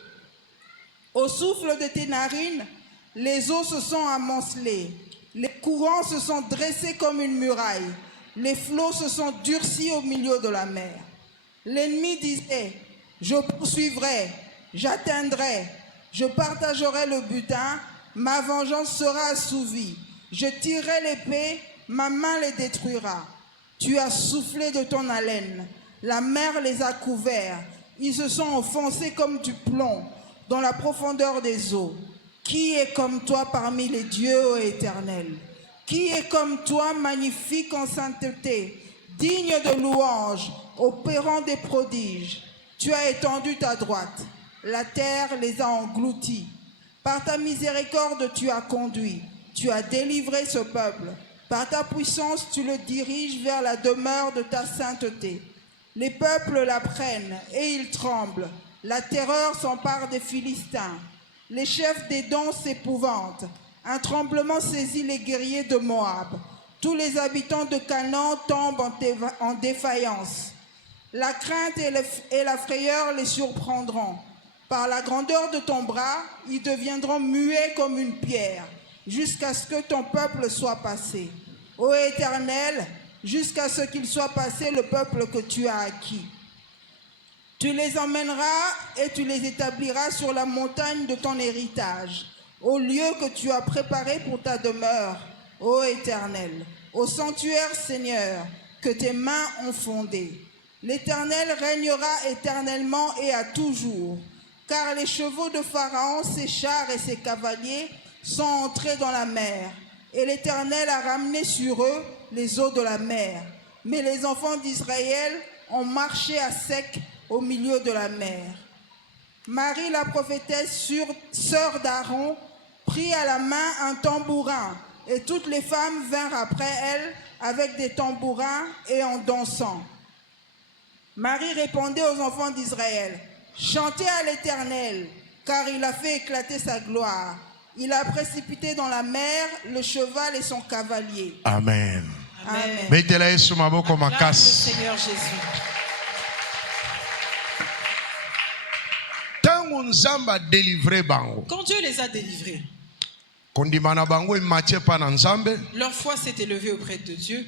Au souffle de tes narines, les eaux se sont amoncelées. Les courants se sont dressés comme une muraille. Les flots se sont durcis au milieu de la mer. L'ennemi disait: Je poursuivrai, j'atteindrai, je partagerai le butin, ma vengeance sera assouvie. Je tirerai l'épée, ma main les détruira. Tu as soufflé de ton haleine, la mer les a couverts. Ils se sont enfoncés comme du plomb dans la profondeur des eaux. Qui est comme toi parmi les dieux, ô Éternel? Qui est comme toi, magnifique en sainteté, digne de louange, opérant des prodiges? Tu as étendu ta droite, la terre les a engloutis. Par ta miséricorde, tu as conduit, tu as délivré ce peuple. Par ta puissance, tu le diriges vers la demeure de ta sainteté. Les peuples la prennent et ils tremblent. La terreur s'empare des Philistins. Les chefs des dons s'épouvantent. Un tremblement saisit les guerriers de Moab. Tous les habitants de Canaan tombent en défaillance. La crainte et la frayeur les surprendront. Par la grandeur de ton bras, ils deviendront muets comme une pierre, jusqu'à ce que ton peuple soit passé. Ô Éternel, jusqu'à ce qu'il soit passé le peuple que tu as acquis. Tu les emmèneras et tu les établiras sur la montagne de ton héritage, au lieu que tu as préparé pour ta demeure, ô Éternel, au sanctuaire Seigneur, que tes mains ont fondé. L'Éternel régnera éternellement et à toujours, car les chevaux de Pharaon, ses chars et ses cavaliers sont entrés dans la mer, et l'Éternel a ramené sur eux les eaux de la mer. Mais les enfants d'Israël ont marché à sec au milieu de la mer. Marie, la prophétesse, sœur d'Aaron, prit à la main un tambourin, et toutes les femmes vinrent après elle avec des tambourins et en dansant. Marie répondait aux enfants d'Israël: Chantez à l'Éternel, car il a fait éclater sa gloire. Il a précipité dans la mer le cheval et son cavalier. Amen. Amen. Mettez-la Yesu maboko Acclame le makasi. Seigneur Jésus. Tango nzamba délivrer bango. Quand Dieu les a délivrés, Kondimana bango imatie pa na nzambe. leur foi s'est élevée auprès de Dieu.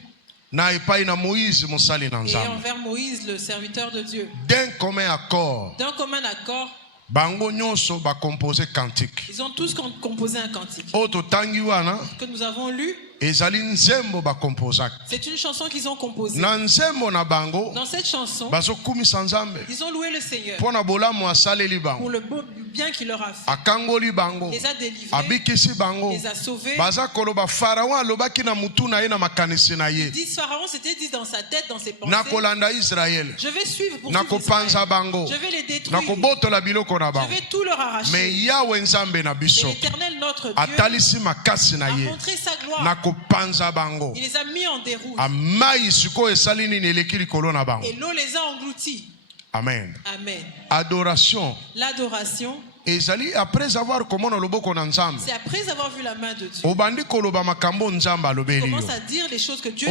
Na epai na Moïse mosali na Et nzambe. envers Moïse, le serviteur de Dieu. D'un commun accord. D'un commun accord, Bango nyonso ba composer cantique. ils ont tous composé un cantique Oto tangi wana que nous avons lu. ezali nzembo ba composer. C'est une chanson qu'ils ont composée. Na nzembo na bango Dans cette chanson, bazo kumisa nzambe. ils ont loué le Seigneur Pona bolamu asaleli pour bango. le beau bien qu'il leur a fait. Akangoli bango. Les a délivrés. Abikisi bango. Les a sauvés. Baza koloba Pharaon alobaki na mutu na ye na makanisi na ye. Pharaon s'était dit dans sa tête, dans ses pensées. Na kolanda Israël. Je vais suivre pour na kopanza bango. Je vais les détruire. Na kobotola biloko na bango. Je vais tout leur arracher. Mais Yahweh Nzambe na biso. L'Éternel notre Dieu atalisi makasi na a ye. montré sa gloire. Na kopanza bango. Il les a mis en déroute. Amai siko esali nini eleki likolo na bango. Et l'eau les a engloutis. Amen. Amen. Adoration. L'adoration. Ezali après avoir comment na loboko na Nzambe. C'est après avoir vu la main de Dieu. Obandi koloba makambo Nzamba lobeli yo. Commence à dire les choses que Dieu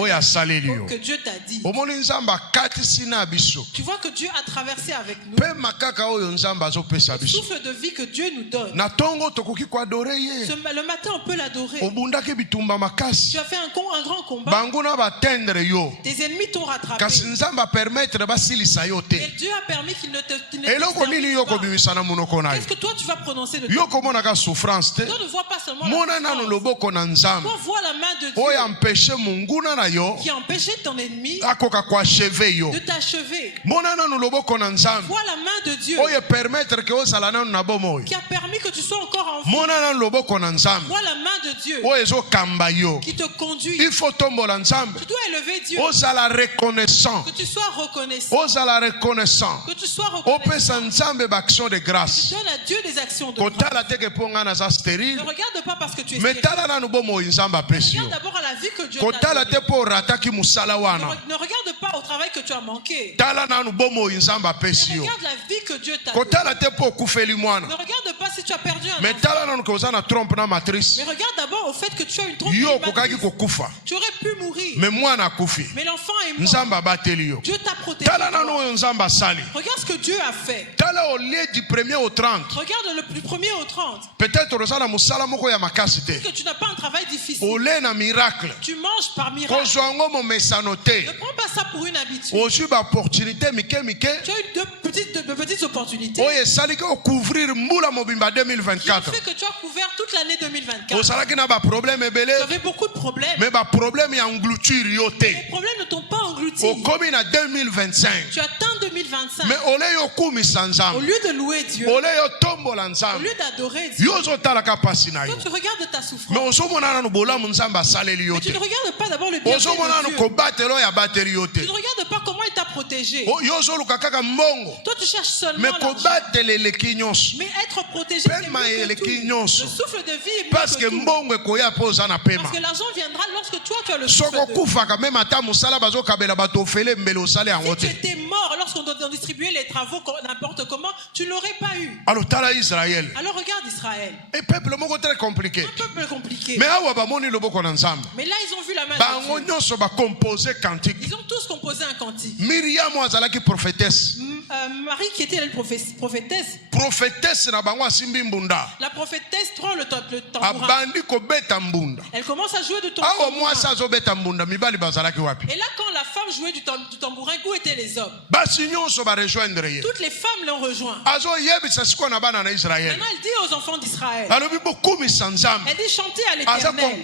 t'a dit. Omoni Nzamba katisi na biso. Tu vois que Dieu a traversé avec nous. Pe makaka oyo Nzamba zo pesa biso. Le souffle de vie que Dieu nous donne. Na tongo tokoki ko adorer ye. Le matin on peut l'adorer. Obundaki bitumba makasi. Tu as fait un grand combat. Bango na batendre yo. Tes ennemis t'ont rattrapé. Kasi Nzamba permettre basilisa yo te. Et Dieu a permis qu'il ne te eloko nini yo ko bimisa na monoko na yo. Qu'est-ce que toi tu vas prononcer de yo komona ka souffrance te. Toi ne vois pas seulement mona na loboko na Nzambe. Toi vois la main de Dieu. Oyo empêcher munguna na yo. Qui empêchait ton ennemi akoka ko achever yo. De t'achever. Mona na loboko na Nzambe. Vois la main de Dieu. Oyo permettre que osala na na bomo. Qui a permis que tu sois encore en vie. Mona na loboko na Nzambe. Vois la main de Dieu. Oyo zo kamba yo. Qui te conduit. Il faut tombola Nzambe. Tu dois élever Dieu. Osala reconnaissant. Que tu sois reconnaissant. Osala reconnaissant. Que tu sois reconnaissant. Opesa Nzambe ba action de grâce. Tu donnes à Dieu des actions de grâce. Ne regarde pas parce que tu es stérile. Regarde d'abord à la vie que Dieu t'a donné. Ne regarde pas au travail que tu as manqué. Regarde la vie que Dieu t'a donné. Ne regarde pas si tu as perdu un enfant. Mais regarde d'abord au fait que tu as une trompe. Tu aurais pu mourir. Mais l'enfant est mort. Dieu t'a protégé. Regarde ce que Dieu a fait. Regarde du 1er au 30. Regarde du 1er au 30. Peut-être que tu n'as pas un travail difficile. Miracle. Tu manges par miracle. Ne prends pas ça pour une habitude. Tu as eu de petites opportunités. Qui fait que tu as couvert toute l'année 2024. Tu avais beaucoup de problèmes. Mais les problèmes ne t'ont pas englouti. Tu atteins 2025. Mais au lieu de louer Dieu, au lieu d'adorer Dieu, toi tu regardes ta souffrance. Mais tu ne regardes pas d'abord le bien de Dieu. Tu ne regardes pas comment il t'a protégé. Toi tu cherches seulement l'argent. Mais être protégé, c'est mieux que tout. Le souffle de vie est mieux que tout. Parce que l'argent viendra lorsque toi tu as le souffle de vie. Si tu étais mort lorsqu'on distribuait les travaux n'importe comment, tu ne l'aurais pas eu. Alors regarde Israël. Un peuple très compliqué. Un peuple compliqué. Mais là ils ont vu la main de Dieu. Ils ont tous composé un cantique. Myriam azalaki prophétesse. Marie qui était une prophétesse. La prophétesse prend le tambourin. Elle commence à jouer du tambourin. Et là quand la femme jouait du tambourin, où étaient les hommes? Toutes les femmes l'ont rejoint. Maintenant elle dit aux enfants d'Israël. Elle dit chantez à l'Éternel.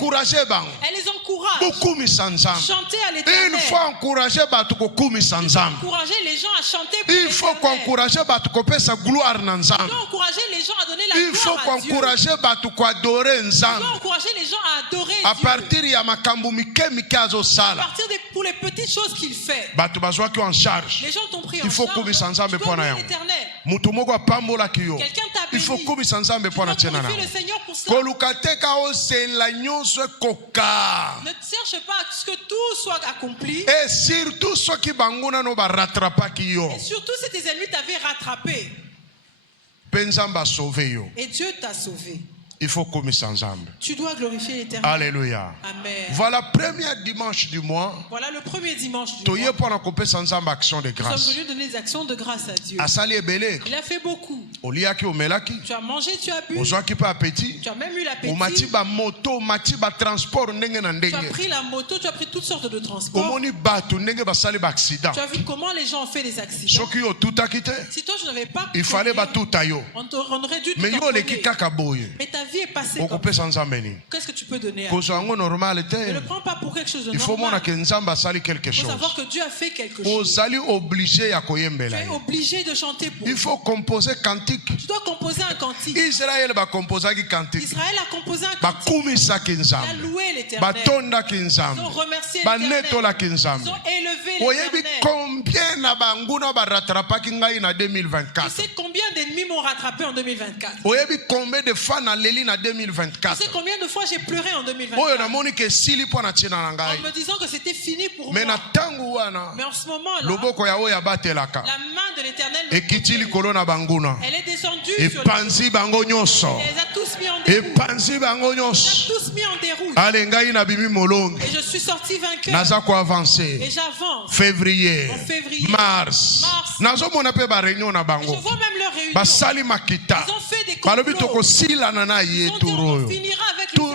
Elle les encourage. Chantez à l'Éternel. Il faut encourager les gens à chanter pour il faut encourager les gens à donner la il faut encourager les gens à adorer il faut encourager les gens à adorer à partir de pour les petites choses qu'il fait. Les gens t'ont pris en charge. Tu dois louer l'Éternel. Quelqu'un t'a béni. Tu dois glorifier le Seigneur pour cela. Ne cherche pas à ce que tout soit accompli. Et surtout ceux qui et surtout si tes ennemis t'avaient rattrapé. Et Dieu t'a sauvé. Il faut qu'on mette ensemble. Tu dois glorifier l'Éternel. Alléluia. Amen. Voilà le premier dimanche du mois. Voilà le premier dimanche du mois. Nous sommes venus donner des actions de grâce à Dieu. Il a fait beaucoup. Tu as mangé, tu as bu. Tu as même eu l'appétit. Tu as pris la moto, tu as pris toutes sortes de transports. Tu as vu comment les gens ont fait des accidents. Si toi je n'avais pas, il fallait on aurait dû tout. Mais ta vie vie est passée comme ça. Qu'est-ce que tu peux donner à Dieu? Ne le prends pas pour quelque chose de normal. Il faut savoir que Dieu a fait quelque chose. Tu es obligé de chanter pour lui. Il faut composer cantique. Tu dois composer un cantique. Israël a composé un cantique. Israël a composé un cantique. Il a loué l'Éternel. Ils ont remercié l'Éternel. Ils ont élevé l'Éternel. Combien na banguna ba rattrapaki ngai na 2024? Tu sais combien d'ennemis m'ont rattrapé en 2024? Combien de fois na leli na 2024? Tu sais combien de fois j'ai pleuré en 2024? En me disant que c'était fini pour moi. Mais en ce moment-là, la main de l'Éternel elle est descendue sur les gens. Elle les a tous mis en déroute. Et je suis sorti vainqueur. Et j'avance. Février, mars. Et je vois même leur réunion. Ils ont fait des complots. Ils ont dit on finira avec le il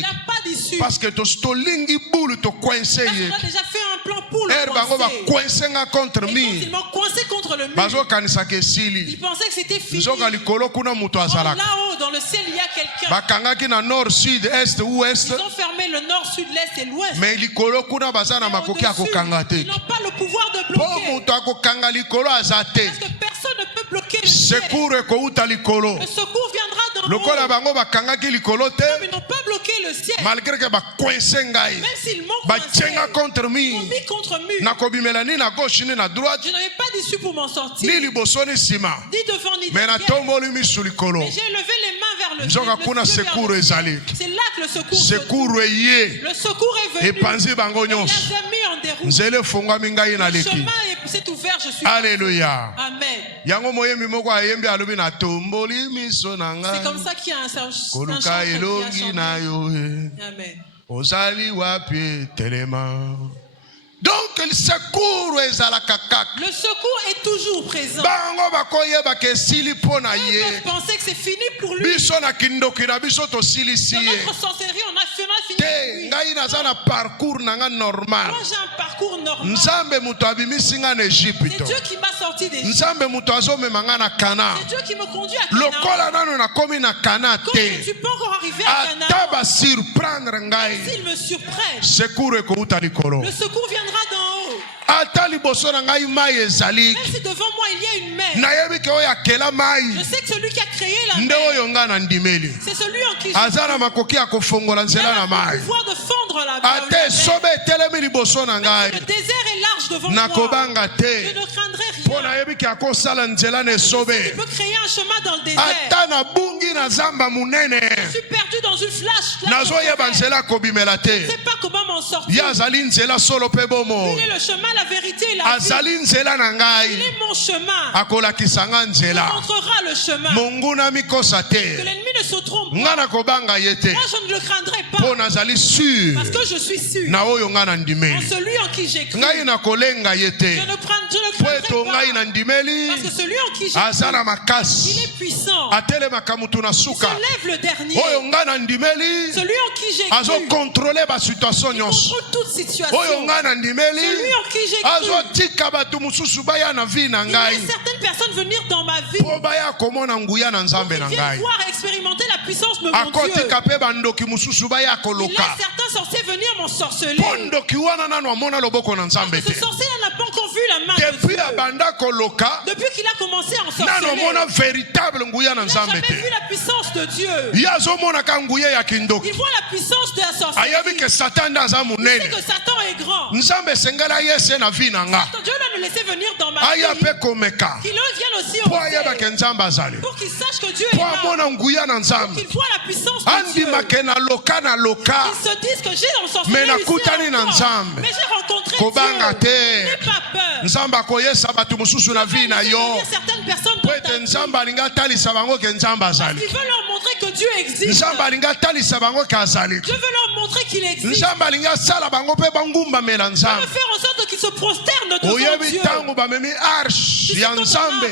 n'a pas d'issue. Parce que tu as déjà fait un plan pour le coincer. Et quand ils m'ont coincé contre le mur, ils pensaient que c'était fini. Là-haut, dans le ciel, il y a quelqu'un. Ils ont fermé le nord, sud, l'est et l'ouest. Mais ils n'ont pas le pouvoir de bloquer. Parce que personne ne peut bloquer le ciel. Le secours viendra d'en haut. Comme ils n'ont pas bloqué le ciel. Malgré que même s'ils m'ont coincé, ils m'ont mis contre mur. Je n'avais pas d'issue pour m'en sortir. Ni devant ni derrière. Mais j'ai levé les mains vers le ciel. C'est là que le secours est venu. Le secours est venu. Il les a mis en déroute. Le chemin s'est ouvert, je suis Alléluia. Amen. C'est comme ça qu'il y a un chant qui a chanté. Amen. Donc le secours est toujours présent. Ils peuvent penser que c'est fini pour lui. Dans notre sorcellerie, on a fini avec lui. Moi j'ai un parcours normal. C'est Dieu qui m'a sorti d'Égypte. C'est Dieu qui me conduit à Canaan. Comme je ne suis pas encore arrivé à Canaan, s'il me surprend, le secours viendra d'en haut. Même si devant moi il y a une mer, je sais que celui qui a créé la mer, c'est celui en qui je suis. Il a le pouvoir de fondre la mer. Le désert est large devant moi. Je ne craindrai rien. Il peut créer un chemin dans le désert. Je suis perdu dans une flash. Je ne sais pas comment m'en sortir. Il est le chemin, la vérité et la vie. Il est mon chemin. Il montrera le chemin. Que l'ennemi ne se trompe pas. Moi je ne le craindrai pas. Parce que je suis sûr en celui en qui j'ai cru. Je ne craindrai pas. Parce que celui en qui j'ai cru, il est puissant. Il se lève le dernier. Celui en qui j'ai cru, il contrôle toute situation. Celui en qui j'ai cru, il laisse certaines personnes venir dans ma vie pour qu'ils viennent voir et expérimenter la puissance de mon Dieu. Il laisse certains sorciers venir m'ensorceler. Parce que ce sorcier n'a pas encore vu la main de Dieu. Depuis qu'il a commencé à ensorceler, il n'a jamais vu la puissance de Dieu. Il voit la puissance de la sorcellerie. Il sait que Satan est grand. Dieu l'a laissé venir dans ma vie. Qu'il vienne aussi au ciel. Pour qu'il sache que Dieu est là. Pour qu'il voit la puissance de Dieu. Qu'ils se disent que j'ai ensorcelé mais j'ai rencontré Dieu. N'aie pas peur. Dieu va venir certaines personnes dans ta vie. Parce qu'il veut leur montrer que Dieu existe. Dieu veut leur montrer qu'il existe. Dieu veut faire en sorte qu'ils se prosternent devant Dieu. bamemi arche ya nzambe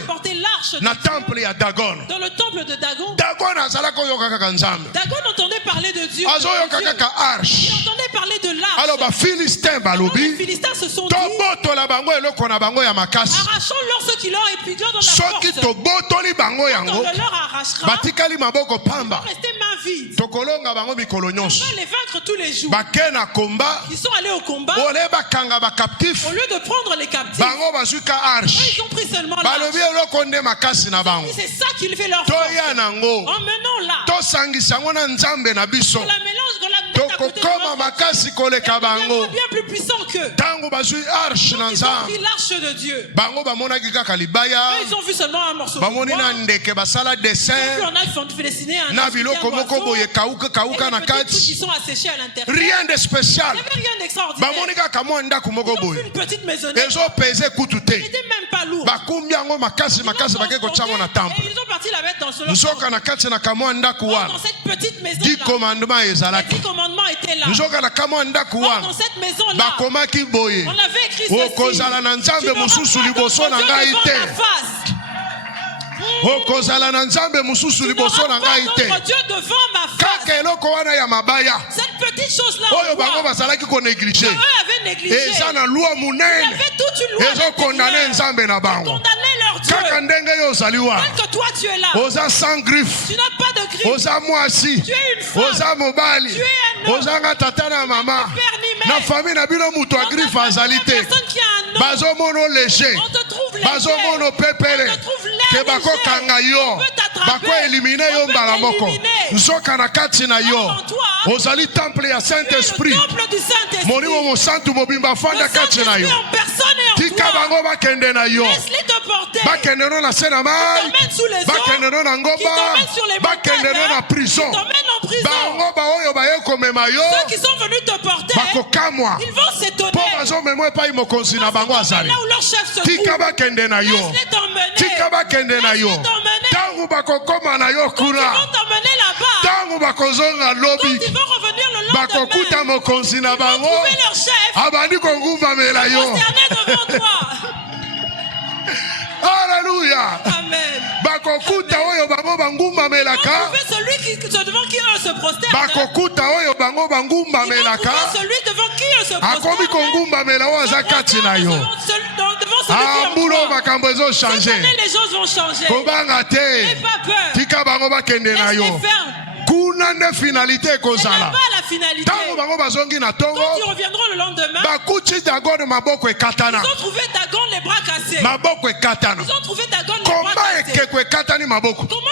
na temple ya Dagon. Dans le temple de Dagon. Dagon azalaka oyoka kaka nzambe. Dagon entendait parler de Dieu. Azoyoka kaka arche. Il entendait parler de l'arche. Alors ba Philistins balobi. Les Philistins se sont dit. Tobotola bango eloko na bango ya makasi. Arrachons-leur ce qui leur est plus dur dans la soki force. tobotoli bango yango. On leur arrachera. Batikali maboko pamba. Rester main vide. Tokolonga bango mikolo nyonso. On va les vaincre tous les jours. Bakena combat. Ils sont allés au combat. Ole bakanga ba captif. Au lieu de prendre les captifs. Bango bazuka arche. Ils ont pris seulement l'arche. Balobi eloko nde makasi na bango. C'est ça qui fait leur force. Toya nango. Emmenons là. Tosangisa ngo na nzambe na biso. On la mélange, on la met à côté de Tokokoma makasi koleka bango. bien plus puissant qu'eux. Tango bazui arche na Ils ont nzambe. pris l'arche de Dieu. Bango bamonaki kaka libaya. Ils ont vu seulement un morceau de bamoni bois. na ndeke basala dessin. On a fait dessiner un na biloko moko boye kauka na kati. Qui sont asséchés à l'intérieur. Rien de spécial. Il n'y avait rien d'extraordinaire. Bamoni kaka mwa ndako moko Ils ont boye. vu une petite maisonnette. Ezo pese kutu te. Elle n'était même pas lourde. Bakumbi yango makasi bake kotsango na temple. Et ils ont parti la mettre dans ce nzoka na kati na kamwa ndako wana. Dans cette petite maison 10 commandements ezalaki. Les 10 commandements étaient là. nzoka na kamwa ndako wana. Dans cette maison là. Bakomaki boye. On avait écrit ceci. Okozala na nzambe mususu liboso na ngai te. Okozala na nzambe mususu liboso na ngai te. Kaka eloko wana ya mabaya. Cette petite chose là. Oyo bango bazalaki ko négliger. Eux avaient négligé. Eza na loi munene. Il y avait toute une loi. Ezo condamner nzambe na bango. Condamner leur Dieu. Kaka ndenge yo ozali wa. Que toi tu es là. Oza sans griffe. Tu n'as pas de griffe. Oza mwasi. Tu es une femme. Oza mobali. Tu es un homme. Oza nga tata na mama. Na famille na bino mutu a griffe azali te. Bazo mono léger. On te trouve léger. Bazo mono pepele. On te trouve léger. Ke bako kanga yo. Bako éliminer yo mbala moko. Nzoka na kati na yo. Ozali temple ya Saint-Esprit. Molimo mo santu mobimba fanda kati na yo. Tika bango bakende na yo. Bakende no na sena mai. Bakende no na ngomba. Bakende no na prison. Bango ba oyo ba yeko mema yo. Ceux qui sont venus te porter. Bako kamwa. Ils vont s'étonner. Po bazo memwe pa imokonzi na bango azali. Là où leur chef se Tika bakende na yo. Laisse-les t'emmener. Tika bakende na yo. Tangu bako koma na yo kuna. Ils vont t'emmener là-bas. Tangu bako zonga lobby. Ils vont revenir le lendemain. Bako kuta mokonzi na bango. Trouver leur chef. Abandi kongumba mela yo. Devant toi. Alléluia. Amen. Bakokuta oyo bango bangumba melaka. Celui qui devant qui eux se prosternent. Bakokuta oyo bango bangumba melaka. Celui devant qui eux se prosternent. Akomi kongumba mela wa zakati na yo. Ambulo makambo ezo changer. Les choses vont changer. Kobanga te. N'aie pas peur. Tika bango bakende na yo. Kuna ne finalité kozala. Tango bango bazongi na tongo. Quand ils reviendront le lendemain. Bakuti Dagon maboko ekatana. Ils ont trouvé Dagon les bras cassés. Maboko ekatana. Ils ont trouvé Dagon les bras cassés. Comment ekeko ekatani maboko? Comment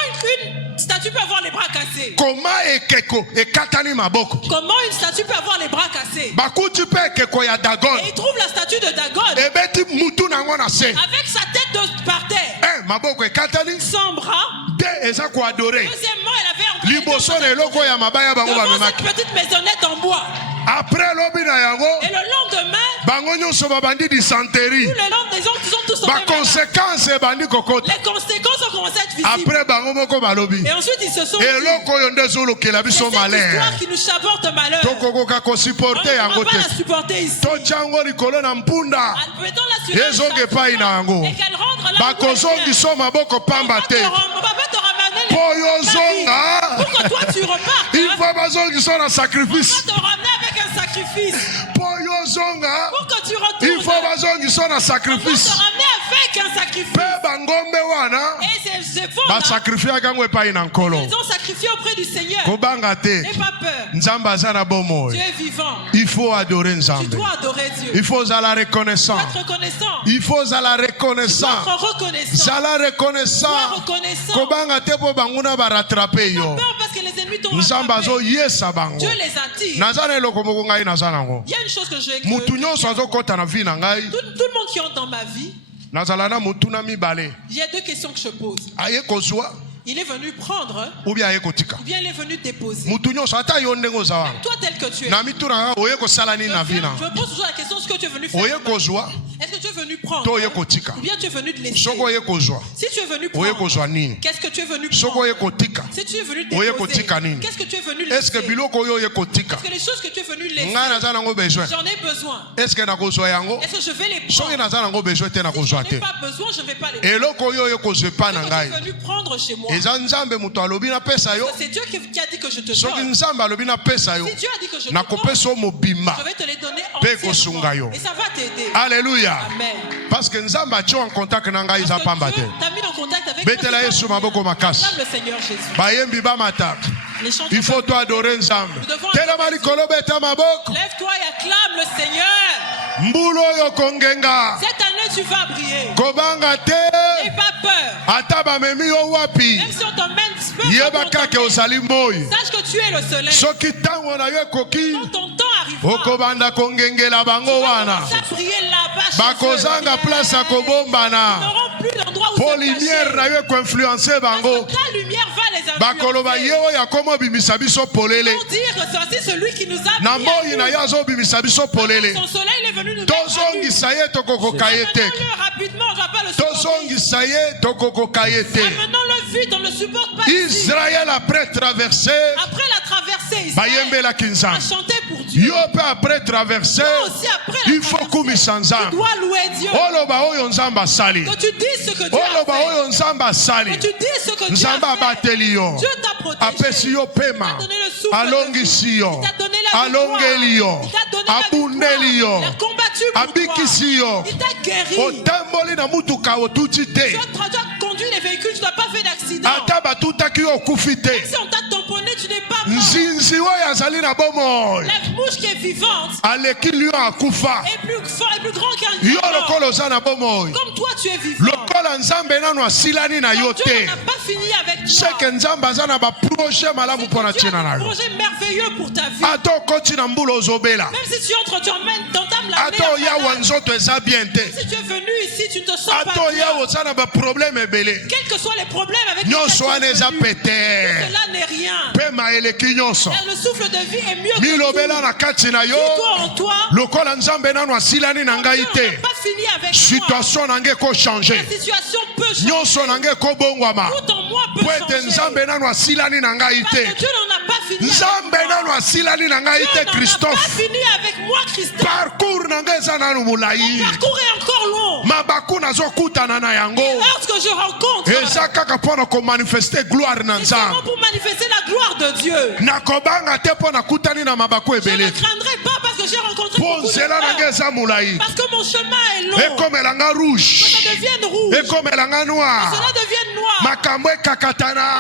une statue peut avoir les bras cassés? Comment ekeko ekatani maboko? Comment une statue peut avoir les bras cassés? Bakuti pe ekeko ya Dagon. Et ils trouvent la statue de Dagon. Ebeti mutu nango na se. Avec sa tête par terre. Maboko ekatani. Sans bras. De eza ko adorer. Deuxièmement, elle avait liboso na eloko ya mabaya bango bamemaki. Cette petite maisonnette en bois. Après lobi na yango. Et le lendemain. Bango nyonso babandi dysenterie. Tout le long des gens ils ont tous ba conséquences bandi kokota. Les conséquences ont commencé à être visibles. Après bango moko balobi. Et ensuite ils se sont dit. Eloko yo ndezolo kela biso malheur. C'est histoire qui nous chaporte malheur. Tokokoka ko supporter yango te. On ne peut pas la supporter ici. To chango likolo na mpunda. Mettons la sur. Ezonge pai na yango. Et qu'elle rentre là. Ba kozongi so maboko pamba te. On va pas te ramener les. Poyozonga. Pour que toi tu repartes. Il faut bazongi so na sacrifice. On va te ramener avec un sacrifice. Poyozonga. Pour que tu retournes. Il faut bazongi so na sacrifice. On va te ramener avec un sacrifice. Pe bangombe wana. Et c'est faux. Ba sacrifier kango epai na nkolo. Ils ont sacrifié auprès du Seigneur. Kobanga te. N'aie pas peur. Nzamba azana bomo. Dieu est vivant. Il faut adorer Tu Nzambe. dois adorer Dieu. Il faut zala reconnaissant. Être reconnaissant. Il faut zala reconnaissant. Être reconnaissant. Zala reconnaissant. Sois reconnaissant. Kobanga te po banguna ba rattraper yo. Peur parce que les ennemis t'ont Nzamba zo rattrapé. yesa bango. Dieu les attire. Nazana eloko moko ngai nazana ngo. Il y a une chose que je Mutu nyonso azokota na vie na ngai. tout le monde qui entre dans ma vie, Nazala na mutu na mibale. il y a deux questions que je pose. Aye kozwa. Il est venu prendre. Ou bien il est venu déposer. Toi tel que tu es. Je me pose toujours la question, ce que tu es venu faire. Est-ce que tu es venu prendre? Ou bien tu es venu te laisser? Si tu es venu prendre, qu'est-ce que tu es venu prendre? Si tu es venu déposer, qu'est-ce que tu es venu laisser? Est-ce que les choses que tu es venu laisser, j'en ai besoin? Est-ce que je vais les prendre? Si j'en ai pas besoin, je ne vais pas les prendre. Ce que tu es venu prendre chez moi, c'est Dieu qui a dit que je te donne. Si Dieu a dit que je te donne, je vais te les donner entièrement. Et ça va t'aider. Alléluia. Amen. Parce que Dieu t'a mis en contact avec moi. Acclame le Seigneur Jésus. Il faut toi adorer Nzambe. Lève-toi et acclame le Seigneur. Cette année tu vas briller. N'aie pas peur. Même si on t'emmène sache que tu es le soleil. Quand ton temps arrivera, tu vas là-bas. N'auront plus d'endroit où se cacher. Parce que ta lumière va les influencer. Ils vont dire que c'est celui qui nous a mis. Son soleil est venu nous rapidement, on ne va pas le supporter. Amenons-le vite, on ne le supporte pas. Israël après traverser. Après la traversée, Israël a chanté pour Dieu. Après traverser, il faut que tu dois louer Dieu. Que tu dises ce que Dieu a fait. Que tu dises ce que Dieu a fait. Dieu t'a protégé. Il t'a donné le souffle de vie. Il t'a donné la victoire. Il t'a donné la victoire. Il a combattu pour toi. Il t'a guéri. Tu dois conduire les véhicules, tu ne dois pas faire d'accident. Même si on t'a tamponné, tu n'es pas mort. La mouche qui est vivante est plus grand qu'un lion. Comme toi tu es vivant. Dieu n'a pas fini avec toi. Dieu a un projet merveilleux pour ta vie. Même si tu entres, tu entames l'année. Même si tu es venu ici, tu ne te sens pas bien. Quels que soient les problèmes avec lesquels tu es venu, cela n'est rien. Car le souffle de vie est mieux que tout. Dis-toi en toi, Dieu n'a pas fini avec toi. La situation peut changer. Tout en moi peut changer. Parce que Dieu n'en a pas fini avec moi, Christophe. Mon parcours est encore long. Les heurts que je rencontre, c'est vraiment pour manifester la gloire de Dieu. Je ne craindrai pas parce que j'ai rencontré beaucoup de heurts. Parce que mon chemin est long. Que ça devienne rouge. Que cela devienne noir.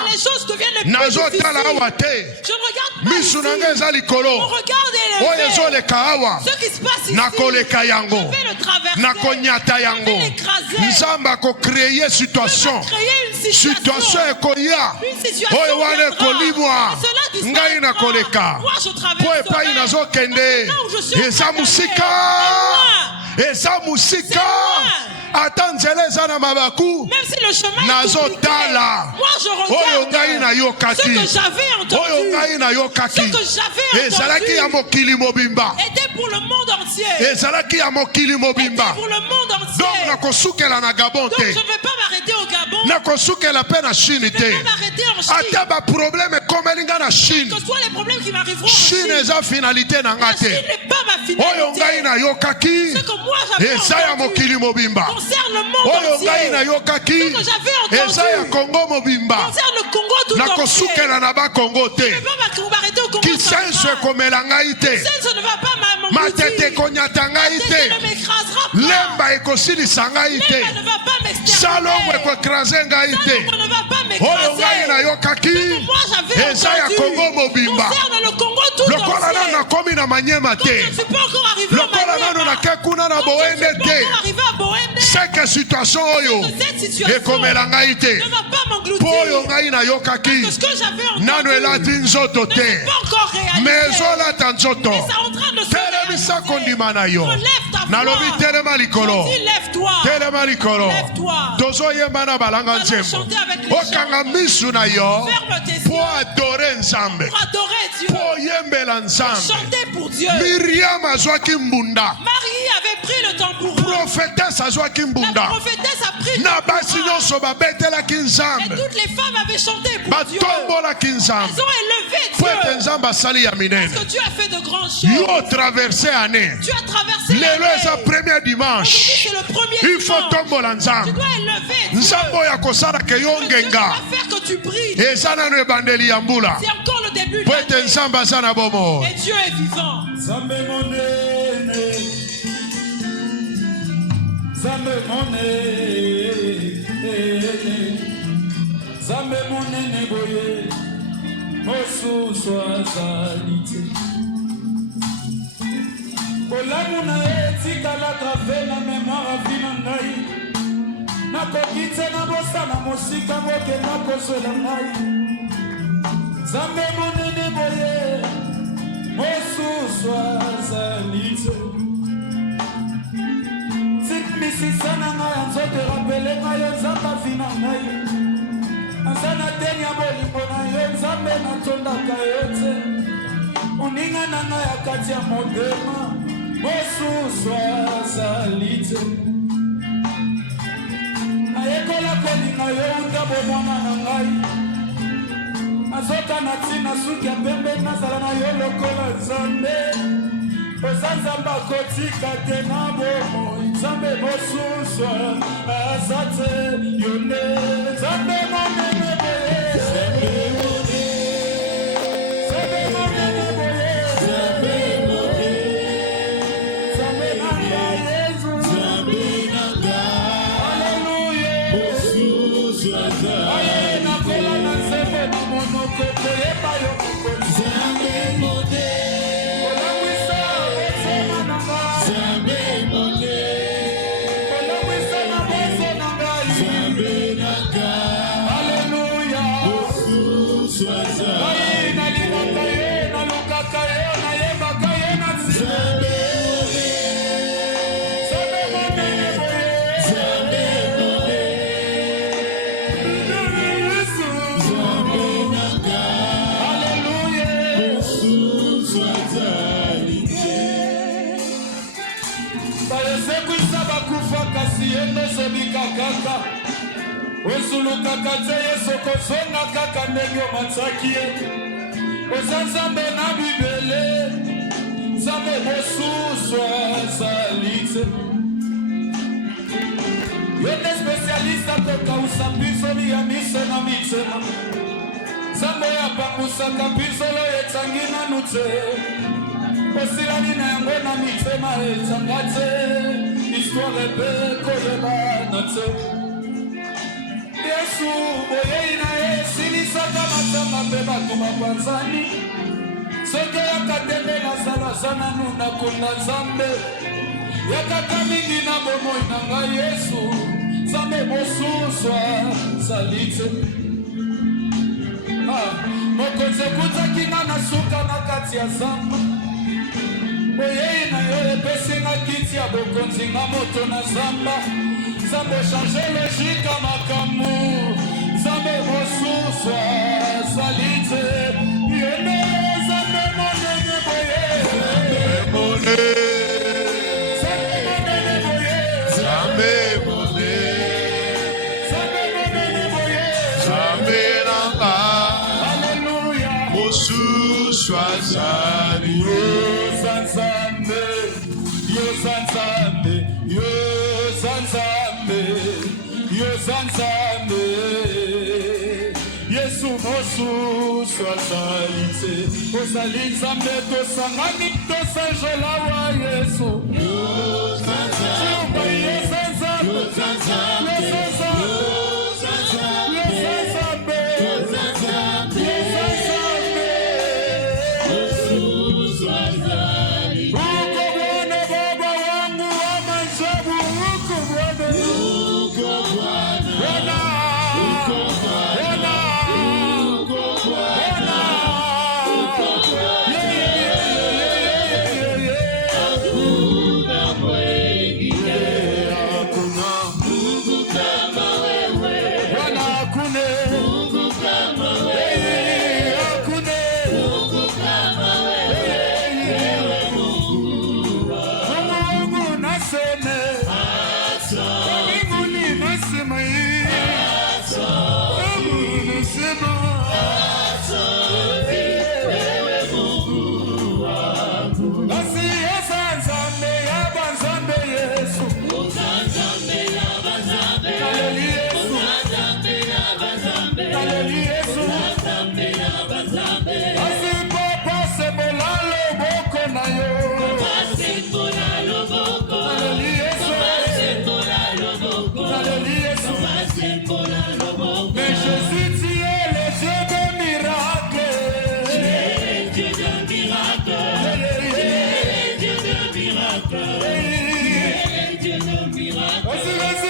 Que les choses deviennent les plus difficiles. Je ne regarde pas ici. Mon regard est élevé. Ce qui se passe ici, je vais le traverser. Je vais l'écraser. Créer une situation. Une situation viendra. Moi je traverserai. Là où je suis même si le chemin est compliqué, moi je regarde ce que j'avais entendu. Ce que j'avais entendu était pour le monde entier. Était pour le monde entier. Donc je ne vais pas m'arrêter au Gabon. Je ne vais pas m'arrêter en Chine. Quels que soient les problèmes qui m'arriveront en Chine, la Chine n'est pas ma finalité. Ce que moi j'avais entendu concerne le monde entier. Ce que j'avais entendu concerne le Congo tout entier. Je ne vais pas m'arrêter au Congo. Kinshasa ne va pas m'engloutir. Ma tête ne m'écrasera pas. Lemba ne va pas m'exterminer. Salomon ne va pas m'écraser. Moi j'avais entendu concerne le Congo tout entier. Donc je ne suis pas encore arrivé au Maniema. Je ne suis pas encore arrivé à Boende. Cette situation ne va pas m'engloutir. Parce que ce que j'avais entendu n'est pas encore réalisé. Mais c'est en train de se réaliser. pesa kondima na yo. Nalobi telema likolo. Telema likolo. Tozo yemba na balanga nzembo. Okanga misu na yo. Pour adorer Nzambe. Pour yembela Nzambe. Myriam azwaki mbunda. Marie avait pris le tambour. Prophétesse azwaki mbunda. La prophétesse a pris le tambour. Et toutes les femmes avaient chanté pour Dieu. Elles ont élevé Dieu. Parce que Dieu a fait de grandes choses. Tu as traversé l'année. C'est le premier dimanche. C'est le premier il faut dimanche. Tu dois élever Dieu. Dieu doit faire que tu brilles. C'est encore le début de l'année. Et Dieu est vivant. Zambe monene boye mosusu azalite bolamu na etikala grave na mémoire vina ngai nakoki te na bosana mosika bokenda kozwela ngai Zambe monene boye mosusu azalite misisana ngai anzote rapele ngai Nzambe vina ngai Asana tenya bolimbo na yo Nzambe natondaka yo te Uninga na ngai akati ya motema mosusu azali te Nayekola kolinga yo uta bomwana na ngai Azoka na tina suki ya pembe nazala na yo lokola Nzambe Oza Nzambe akotika te na bomoi Nzambe mosusu azate yone Nzambe monene boye Nzambe monene boye Nzambe monene Nzambe nanga Yesu Nzambe nanga Alleluia mosusu azate Aye nakola na nzembe na monoko koyeba yo Nzambe monene kaka Osuluka kate Yesu kozonga kaka ndenge omataki ye Oza Nzambe na Bibele Nzambe mosusu azali te Yo nde spesialiste akokausa mpinzoli ya miso na mitema Nzambe apangusaka mpinzolo etangi nanu te Osilani na yango na mitema etanga te Histoire ebe koyebana te Yesu boyei na ye silisaka matanga mpe bato bapanzani Soki yakatembe nazala nanu nakunda Nzambe Yakaka mingi na bomoi na ngai Yesu Nzambe mosusu azali te Mokonzi ekutaki nga na suka na kati ya zamba Boyei na yo epesi nga kiti ya bokonzi nga moto na zamba Nzambe change logique ya makambo Nzambe mosusu azali te Yene Nzambe monene boye Nzambe monene Nzambe monene Nzambe monene boye Nzambe nanga Alleluia mosusu azali Nzambe Nzambe Nzambe Yesu mosusu azali te Ozali Nzambe tosangani tosanjola wa Yesu Nzambe Yeah.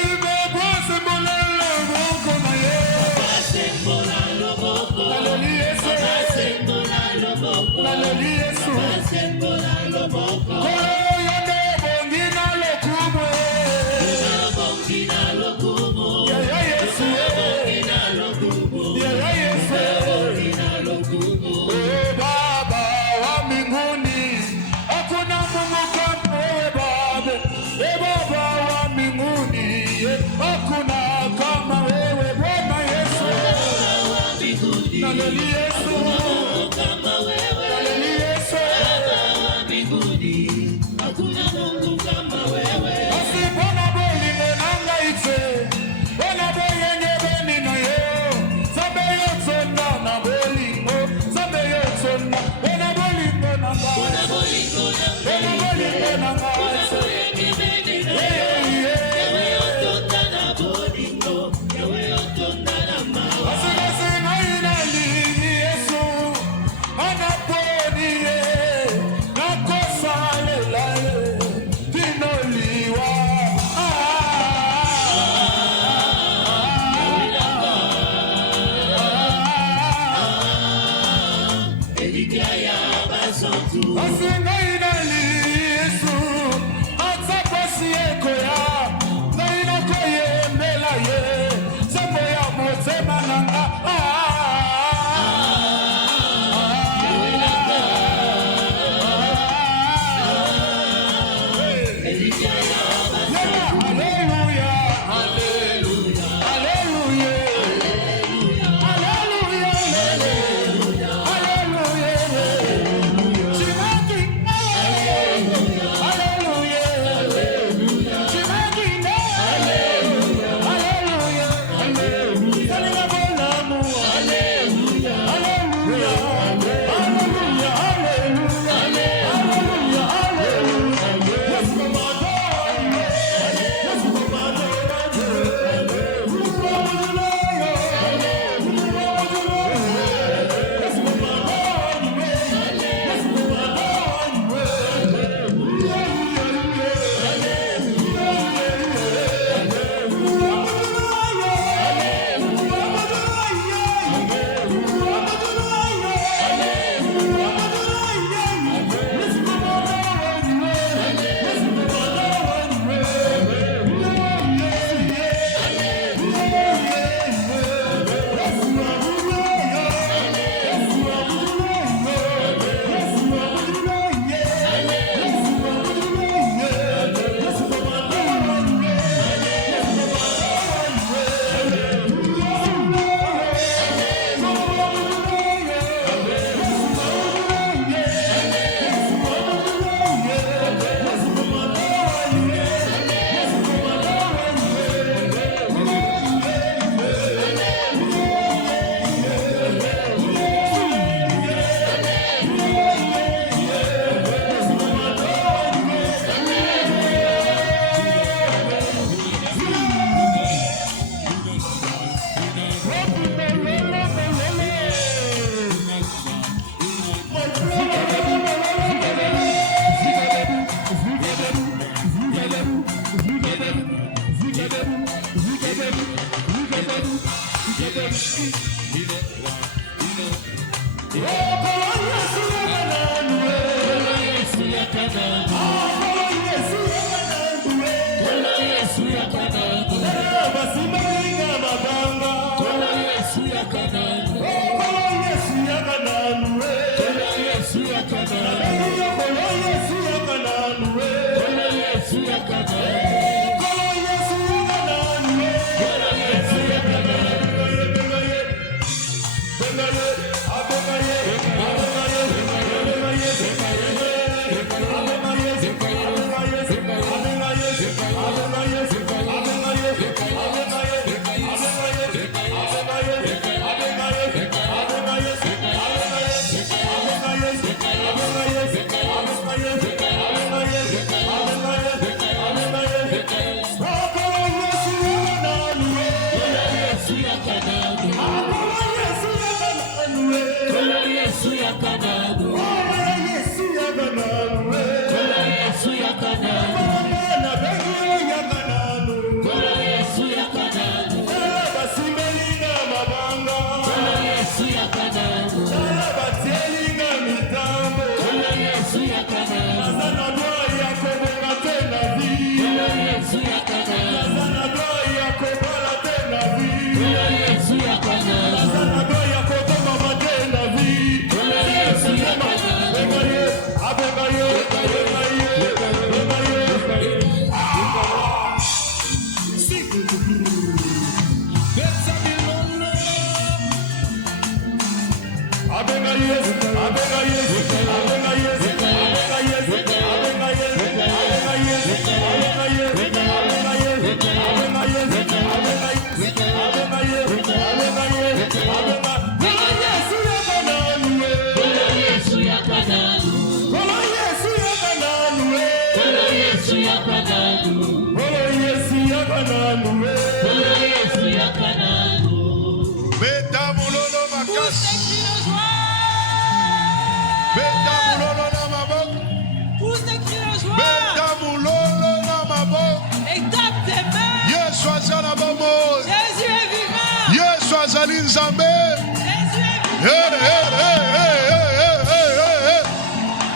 Jésus est vivant. Yesu azali nzambe.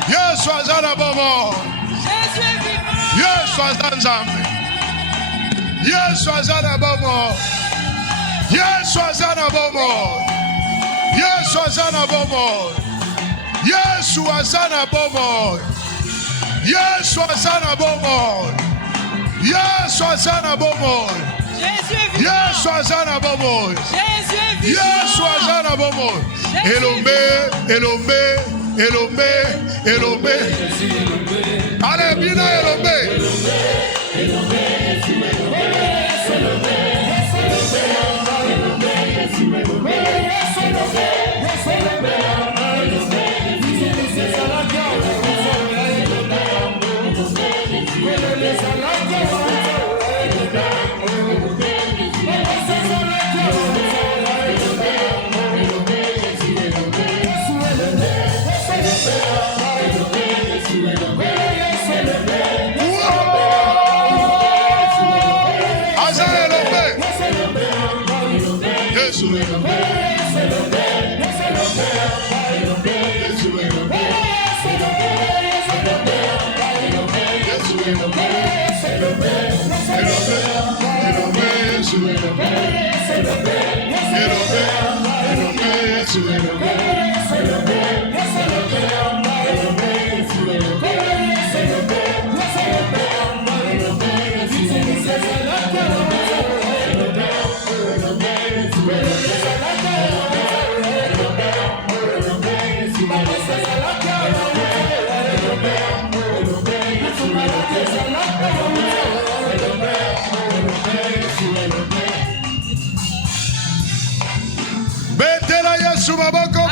Yesu azana bomo. Jésus est vivant. Yesu azana nzambe. Yesu azana bomo. Yesu azana bomo. Yesu azana bomo. Yesu azana bomo. Yesu azana bomo. Yesu azana bomo. Jésus est vivant. Yesu azana bomo. Jésus est vivant. Yesu azana bomo. Elombe, Elombe, Elombe, Elombe. Allez, bien Elombe.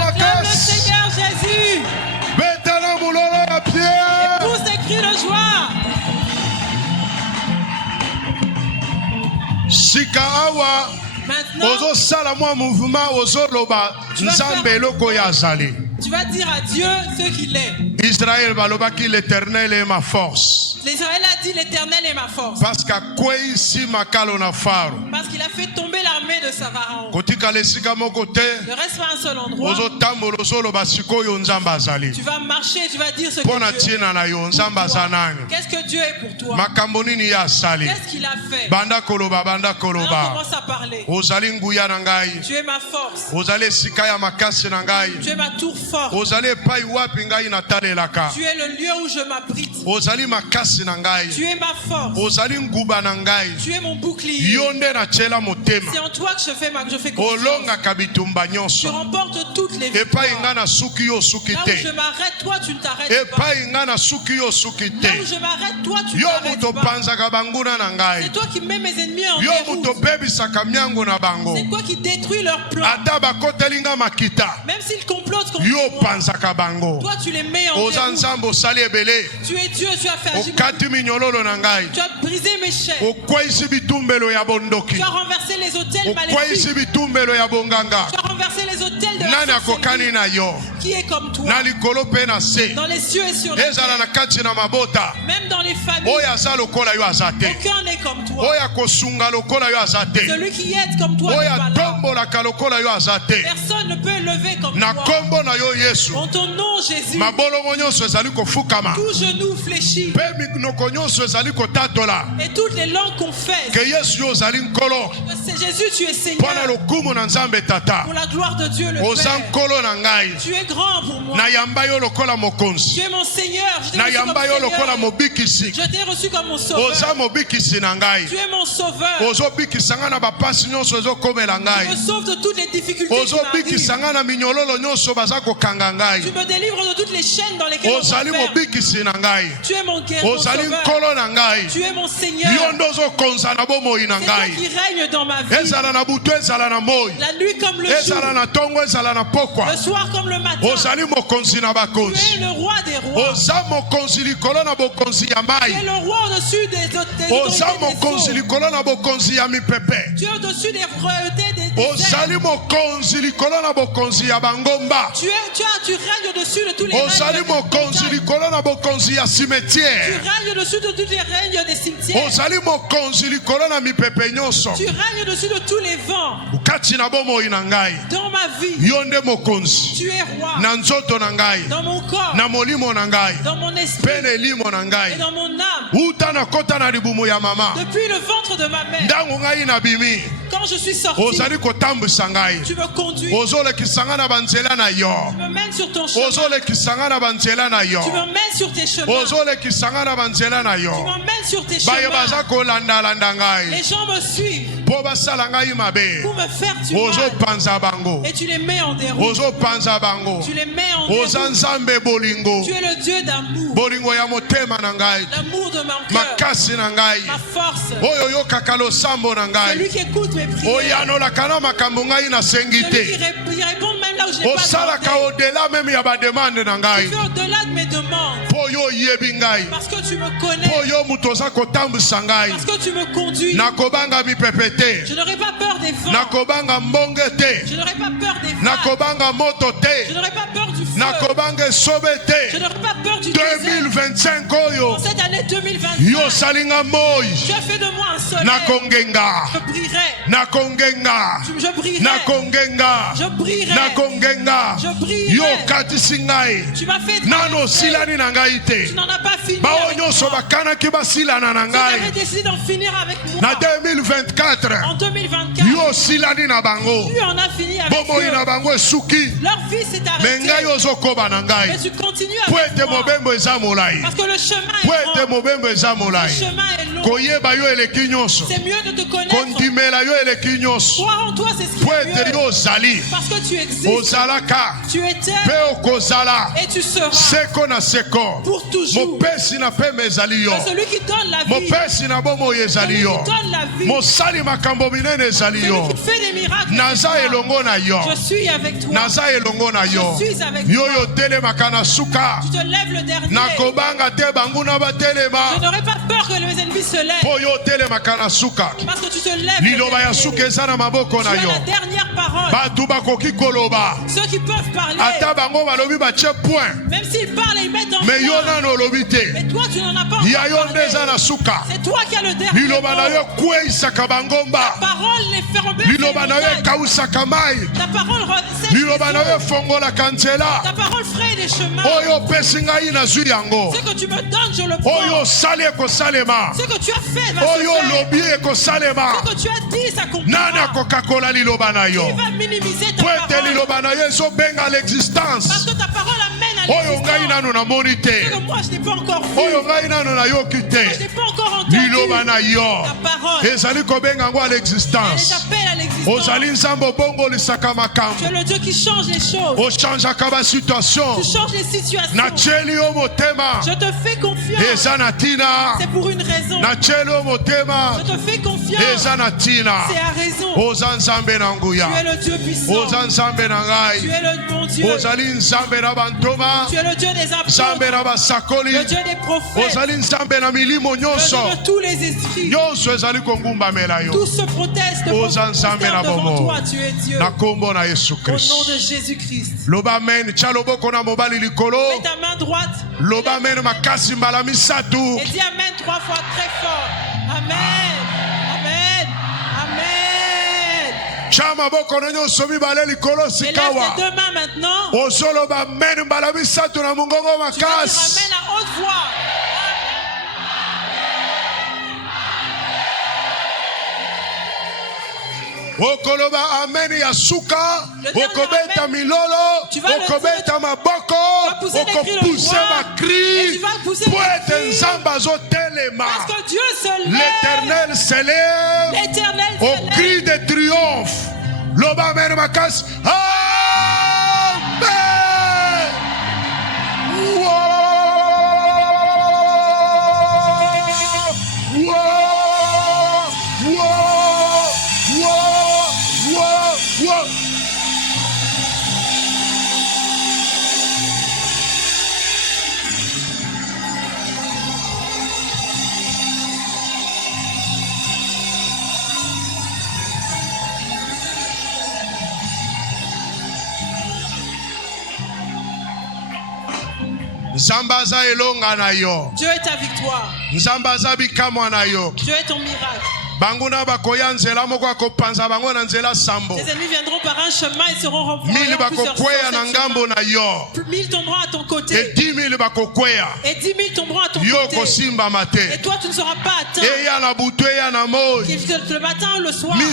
Acclame le Seigneur Jésus. Et pousse des cris de joie. Maintenant, tu vas dire à Dieu ce qu'il est. Israël balobaki l'éternel est ma force. L'Israël a dit l'éternel est ma force. Parce qu'il a fait tomber l'armée de Pharaon. Ne reste pas un seul endroit. Tu vas marcher, tu vas dire ce que Dieu est. Qu'est-ce que Dieu est pour toi? Qu'est-ce qu'il a fait? Alors commence à parler. Tu es ma force. Tu es ma tour forte. Tu es le lieu où je m'abrite. Tu es ma force. Tu es mon bouclier. C'est en toi que je fais confiance. Tu remportes toutes les victoires. Là où je m'arrête, toi tu ne t'arrêtes pas. Là où je m'arrête, toi tu ne t'arrêtes pas. C'est toi qui mets mes ennemis en déroute. C'est toi qui détruis leurs plans. Même s'ils complotent contre moi, toi tu les mets en déroute. Tu es Dieu, tu as fait agir. Tu as brisé mes chaînes. Tu as renversé les autels maléfiques. Tu as renversé les autels de la sorcellerie. Qui est comme toi dans les cieux et sur la terre. Même dans les familles. Aucun n'est comme toi. Celui qui aide comme toi n'est pas là. Personne ne peut lever comme toi. En ton nom Jésus, tout genou fléchit et toutes les langues confessent que c'est Jésus, tu es Seigneur. Pour la gloire de Dieu le Père. Tu es grand pour moi. Tu es mon Seigneur. Je t'ai reçu comme mon sauveur. Tu es mon sauveur. Tu me sauves de toutes les difficultés qui m'arrivent. Tu me délivres de toutes les chaînes dans lesquelles on m'enferme. Tu es mon guerrier, mon sauveur. Tu es mon Seigneur. C'est toi qui règne dans ma ma vie. La nuit comme le jour. Le soir comme le matin. Tu es le roi des rois. Tu es le roi au-dessus des autorités des eaux. Tu es au-dessus des royautés des déserts. Tu règnes au-dessus de tous les règnes. Tu règnes au-dessus de tous les règnes des cimetières. Tu règnes au-dessus de tous les vents. Dans ma vie, tu es roi. Dans mon corps, dans mon esprit et dans mon âme. Depuis le ventre de ma mère, quand je suis sorti, tu me conduis. Tu me mènes sur ton chemin. Tu me mènes sur tes chemins. Tu m'emmènes sur tes chemins. Les gens me suivent pour me faire du mal. Et tu les mets en déroute. Tu les mets en déroute. Tu es le Dieu d'amour. L'amour de mon cœur. Ma force. Celui qui écoute mes prières. Celui qui répond même là où je n'ai pas demandé. Tu fais au-delà de mes demandes. Parce que tu me connais. Parce que tu me conduis. Je n'aurai pas peur des vents. Je n'aurai pas peur des vagues. Je n'aurai pas peur du feu. Je n'aurai pas peur du désert. 2025 En cette année 2025, tu as fait de moi un soleil. Je brillerai. Je brillerai. Je brillerai. Tu m'as fait traverser. Tu n'en as pas fini avec moi. Vous avez décidé d'en finir avec moi. En 2024, tu en as fini avec eux. Leur vie s'est arrêtée. Mais tu continues avec moi. Parce que le chemin est grand. Le chemin est long. C'est mieux de te connaître. Croire en toi, c'est ce qui est mieux. Parce que tu existes. Tu étais. Et tu seras. Pour toujours. C'est celui qui donne la vie. Celui qui donne la vie. Celui qui fait des miracles. Je suis avec toi. Je suis avec toi. Tu te lèves le dernier. Je n'aurai pas peur que mes ennemis se lèvent. Parce que tu te lèves le dernier. Tu as la dernière parole. Ceux qui peuvent parler, même s'ils parlent, ils mettent en point. Mais toi, tu n'en as pas encore parlé. C'est toi qui as le dernier mot. Ta parole les fait remettre. Ta parole ta parole fraye des chemins. Ce que tu me donnes, je le prends. Ce que tu as fait va se faire. Ce que tu as dit s'accomplira. Qui va minimiser ta parole? Parce que ta parole amène à l'existence. Ce que moi je n'ai pas encore vu. Je n'ai pas encore entendu. Ta parole. Elle les appelle à l'existence. Tu es le Dieu qui change les choses. Tu changes les situations. Je te fais confiance. C'est pour une raison. Je te fais confiance. C'est à raison. Tu es le Dieu puissant. Tu es le bon Dieu. Tu es le Dieu des apôtres. Le Dieu des prophètes. Le Dieu de tous les esprits. Tous se protestent devant toi. Tu es Dieu. Au nom de Jésus-Christ. Mets ta main droite. Et dis Amen 3 fois très fort. Amen. Amen. Amen. Élève tes deux mains maintenant. Tu vas dire Amen à haute voix. okoloba amen ya suka, okobeta milolo, okobeta maboko, okopousse bakri, pour être nzamba zotelema. L'Éternel s'élève au cri de triomphe. Loba amen makas. Amen. Whoa. Dieu est ta victoire. Dieu est ton miracle. Tes ennemis viendront par un chemin et seront renvoyés en plusieurs sens. 1000 tomberont à ton côté. Et 10 000 tomberont à ton côté. Et toi tu ne seras pas atteint. Le matin ou le soir. Les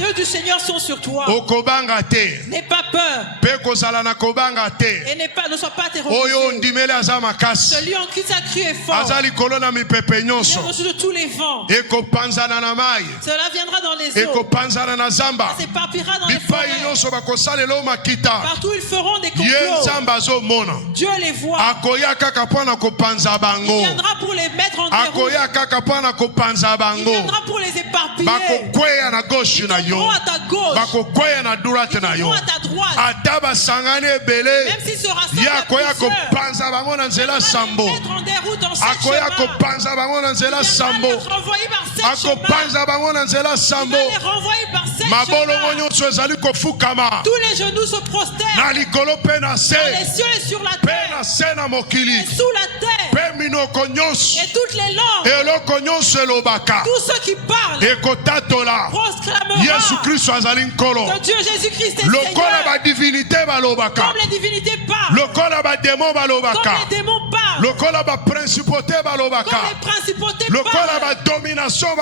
yeux du Seigneur sont sur toi. N'aie pas peur. Et ne sois pas terrorisé. Celui en qui tu as cru est fort. Il est reçu de tous les vents. Cela viendra dans les eaux. Ça s'éparpillera dans les forêts. Partout ils feront des complots. Dieu les voit. Il viendra pour les mettre en déroute. Il viendra pour les éparpiller. Ils tomberont à ta gauche. Ils tomberont à ta droite. Même s'ils se rassemblent à plusieurs, il va les mettre en déroute dans cette chemin. Il va les renvoyer par cette chemin. Il va les renvoyer par cette chemin. Tous les genoux se prosternent. Dans les cieux et sur la terre. Et sous la terre. Et toutes les langues. Tous ceux qui parlent proclameront que Dieu Jésus-Christ est Seigneur. Comme les divinités parlent. Comme les démons parlent. Comme les principautés parlent. Comme les dominations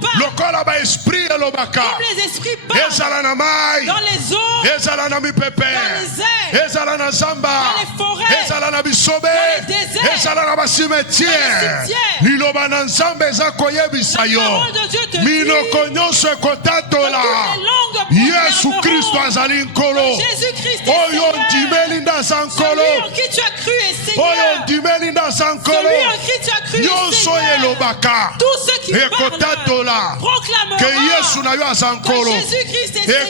parlent. Comme les esprits parlent. Dans les eaux. Dans les airs. Dans les forêts. Dans les déserts. Dans les cimetières. La parole de Dieu te dit Jésus-Christ azali nkolo. Jésus-Christ est Oyo ndimeli ndaza nkolo. Celui en qui tu as cru est Seigneur. Oyo ndimeli ndaza nkolo. Celui en qui tu as cru est Seigneur. Tous ceux qui parlent proclameront que Yesu na yo aza nkolo. Que Jésus-Christ est Seigneur.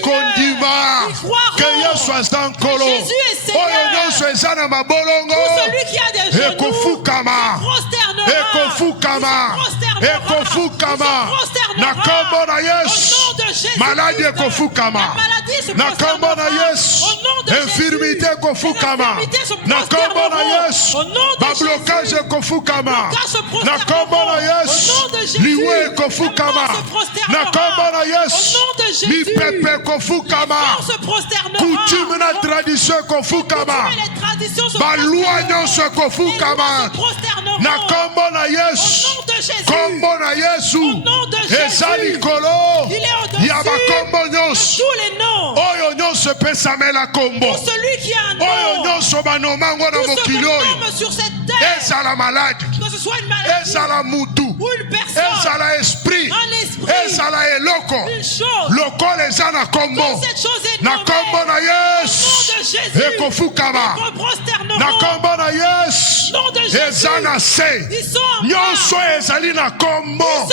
Ils croiront que Yesu aza nkolo. Jésus est Seigneur. Oyo nyonso eza na mabolongo. Tout celui qui a des genoux ekofukama. Ekofukama. Na kombo na Yesu. Maladie ekofukama. Na kombo na Yesu. Infirmité ekofukama. Na kombo na Yesu. Ba blocage ekofukama. Na kombo na Yesu. Liwe ekofukama. Na kombo na Yesu. Lipepe ekofukama. Coutume na tradition ekofukama. Ba loi nyonso ekofukama. Na kombo na Yesu. Kombo na Yesu. Eza likolo. Ya ba kombo nyonso. Oyo nyonso pesamela kombo. Oyo nyonso banomango na mokili oyo. Ezala malade. Ezala mutu. Ezala esprit. Ezala eloko. Lokolo eza na kombo. Na kombo na Yesu. Ekofukama. Na kombo na Yesu. Eza na se. Nyonso ezali na kombo.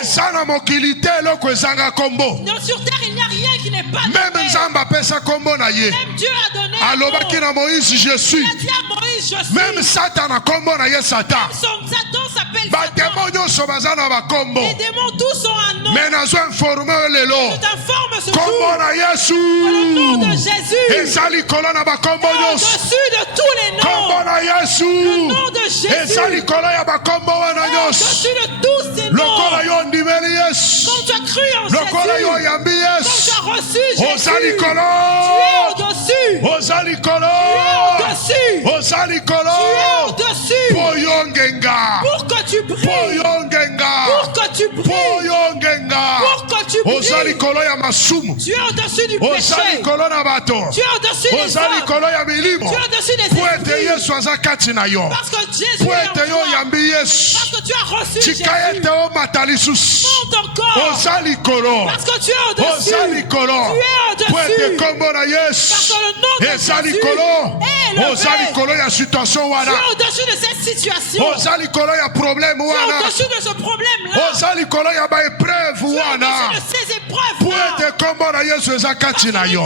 Eza na mokili te eloko ezanga kombo. Sur terre, il n'y a rien qui n'est pas donné. Même Nzamba pesa kombo na ye. Même Dieu a donné. Alobaki na Moïse, je suis. Il a dit à Moïse, je suis. Même Satan a kombo na ye Satan. Satan s'appelle Ba Satan. démon nyonso baza na ba kombo. Les démons tous ont un nom. Mais nazo informé lelo. Je t'informe ce kombo jour. na Yesu. Le nom de Jésus. Ezali kolo na ba kombo nyonso. Au-dessus de tous les noms. Kombo na Yesu. Le nom de Jésus. Ezali kolo ya ba kombo wana nyonso. Au-dessus de tous ces noms. Lokola yo ndimeli Yesu. Quand tu as cru en Jésus. Lokola yo yambi Yesu. Quand tu as reçu Jésus. Ozali kolo. Tu es au-dessus. Ozali kolo. Tu es au-dessus. Ozali kolo. Tu es au-dessus. Poyongenga. Pour que tu brilles. Poyongenga. Pour que tu brilles. Poyongenga. Pour que tu brilles. Ozali kolo ya masumu. Tu es au-dessus du Ozali péché. kolo na bato. Tu es au-dessus des Ozali hommes. kolo ya milimo. Tu es au-dessus des Poete esprits. Yesu aza kati na yo. Parce que Jésus est en Poete yo toi. yambi Yesu. Parce que tu as reçu Jésus. Chika ete o matalisusu. Monte encore. Ozali kolo. Parce que tu es au-dessus. Ozali kolo. Tu es au-dessus. Poete kombo na Parce Yesu. que le nom de Ezali Jésus kolo. est élevé. Ozali kolo ya situation Tu wana. es au-dessus de cette situation. Ozali kolo ya problème Tu es wana. au-dessus de ce problème-là. oza likolo ya ba épreuve wana ces épreuves po ete kombo na Yesu eza kati na yo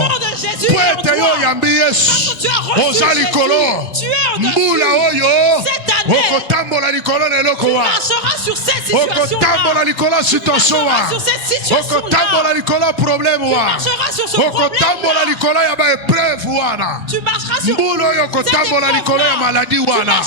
po ete yo yambi Yesu oza likolo mbula oyo okotambola likolo na eloko wa okotambola likolo situation wa okotambola likolo problème wa okotambola likolo ya ba épreuve wana mbula oyo okotambola likolo ya maladie wana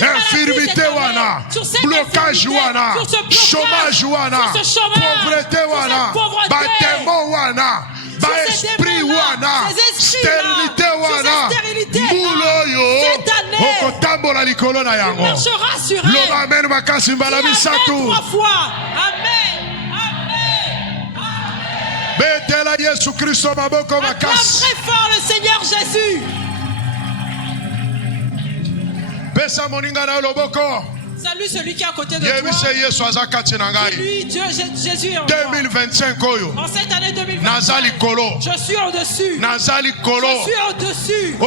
infirmité wana blocage wana chômage wana pauvreté wana batemo wana ba esprit wana stérilité wana mbula oyo okotambola likolo na yango loba amen makasi mbala misatu betela Yesu Kristo maboko makasi très fort le Seigneur Jésus. pesa moninga na loboko. Salut celui qui est à côté de toi. Lui, Dieu, Jésus est en 2025 oyo. En cette année 2025, je suis au-dessus. Je suis au-dessus. Je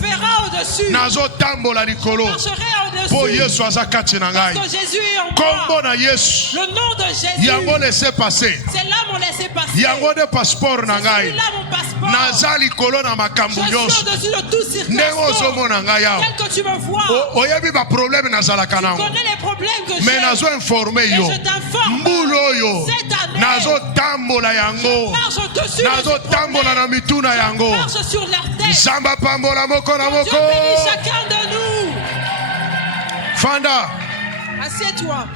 verrai au-dessus. Je marcherai au-dessus. Parce que Jésus est en moi. Le nom de Jésus. C'est là mon laissez-passer. C'est celui-là mon passeport. Je suis au-dessus de tout circonstance. Tel que tu me vois. Tu connais les problèmes que j'ai. Mais nazo informer yo. Mbulo yo. Nazo tambola yango. Nazo tambola na mituna yango. Marche sur leur tête. Samba pambola moko na moko. Dieu bénit chacun de nous. Fanda. Assieds-toi.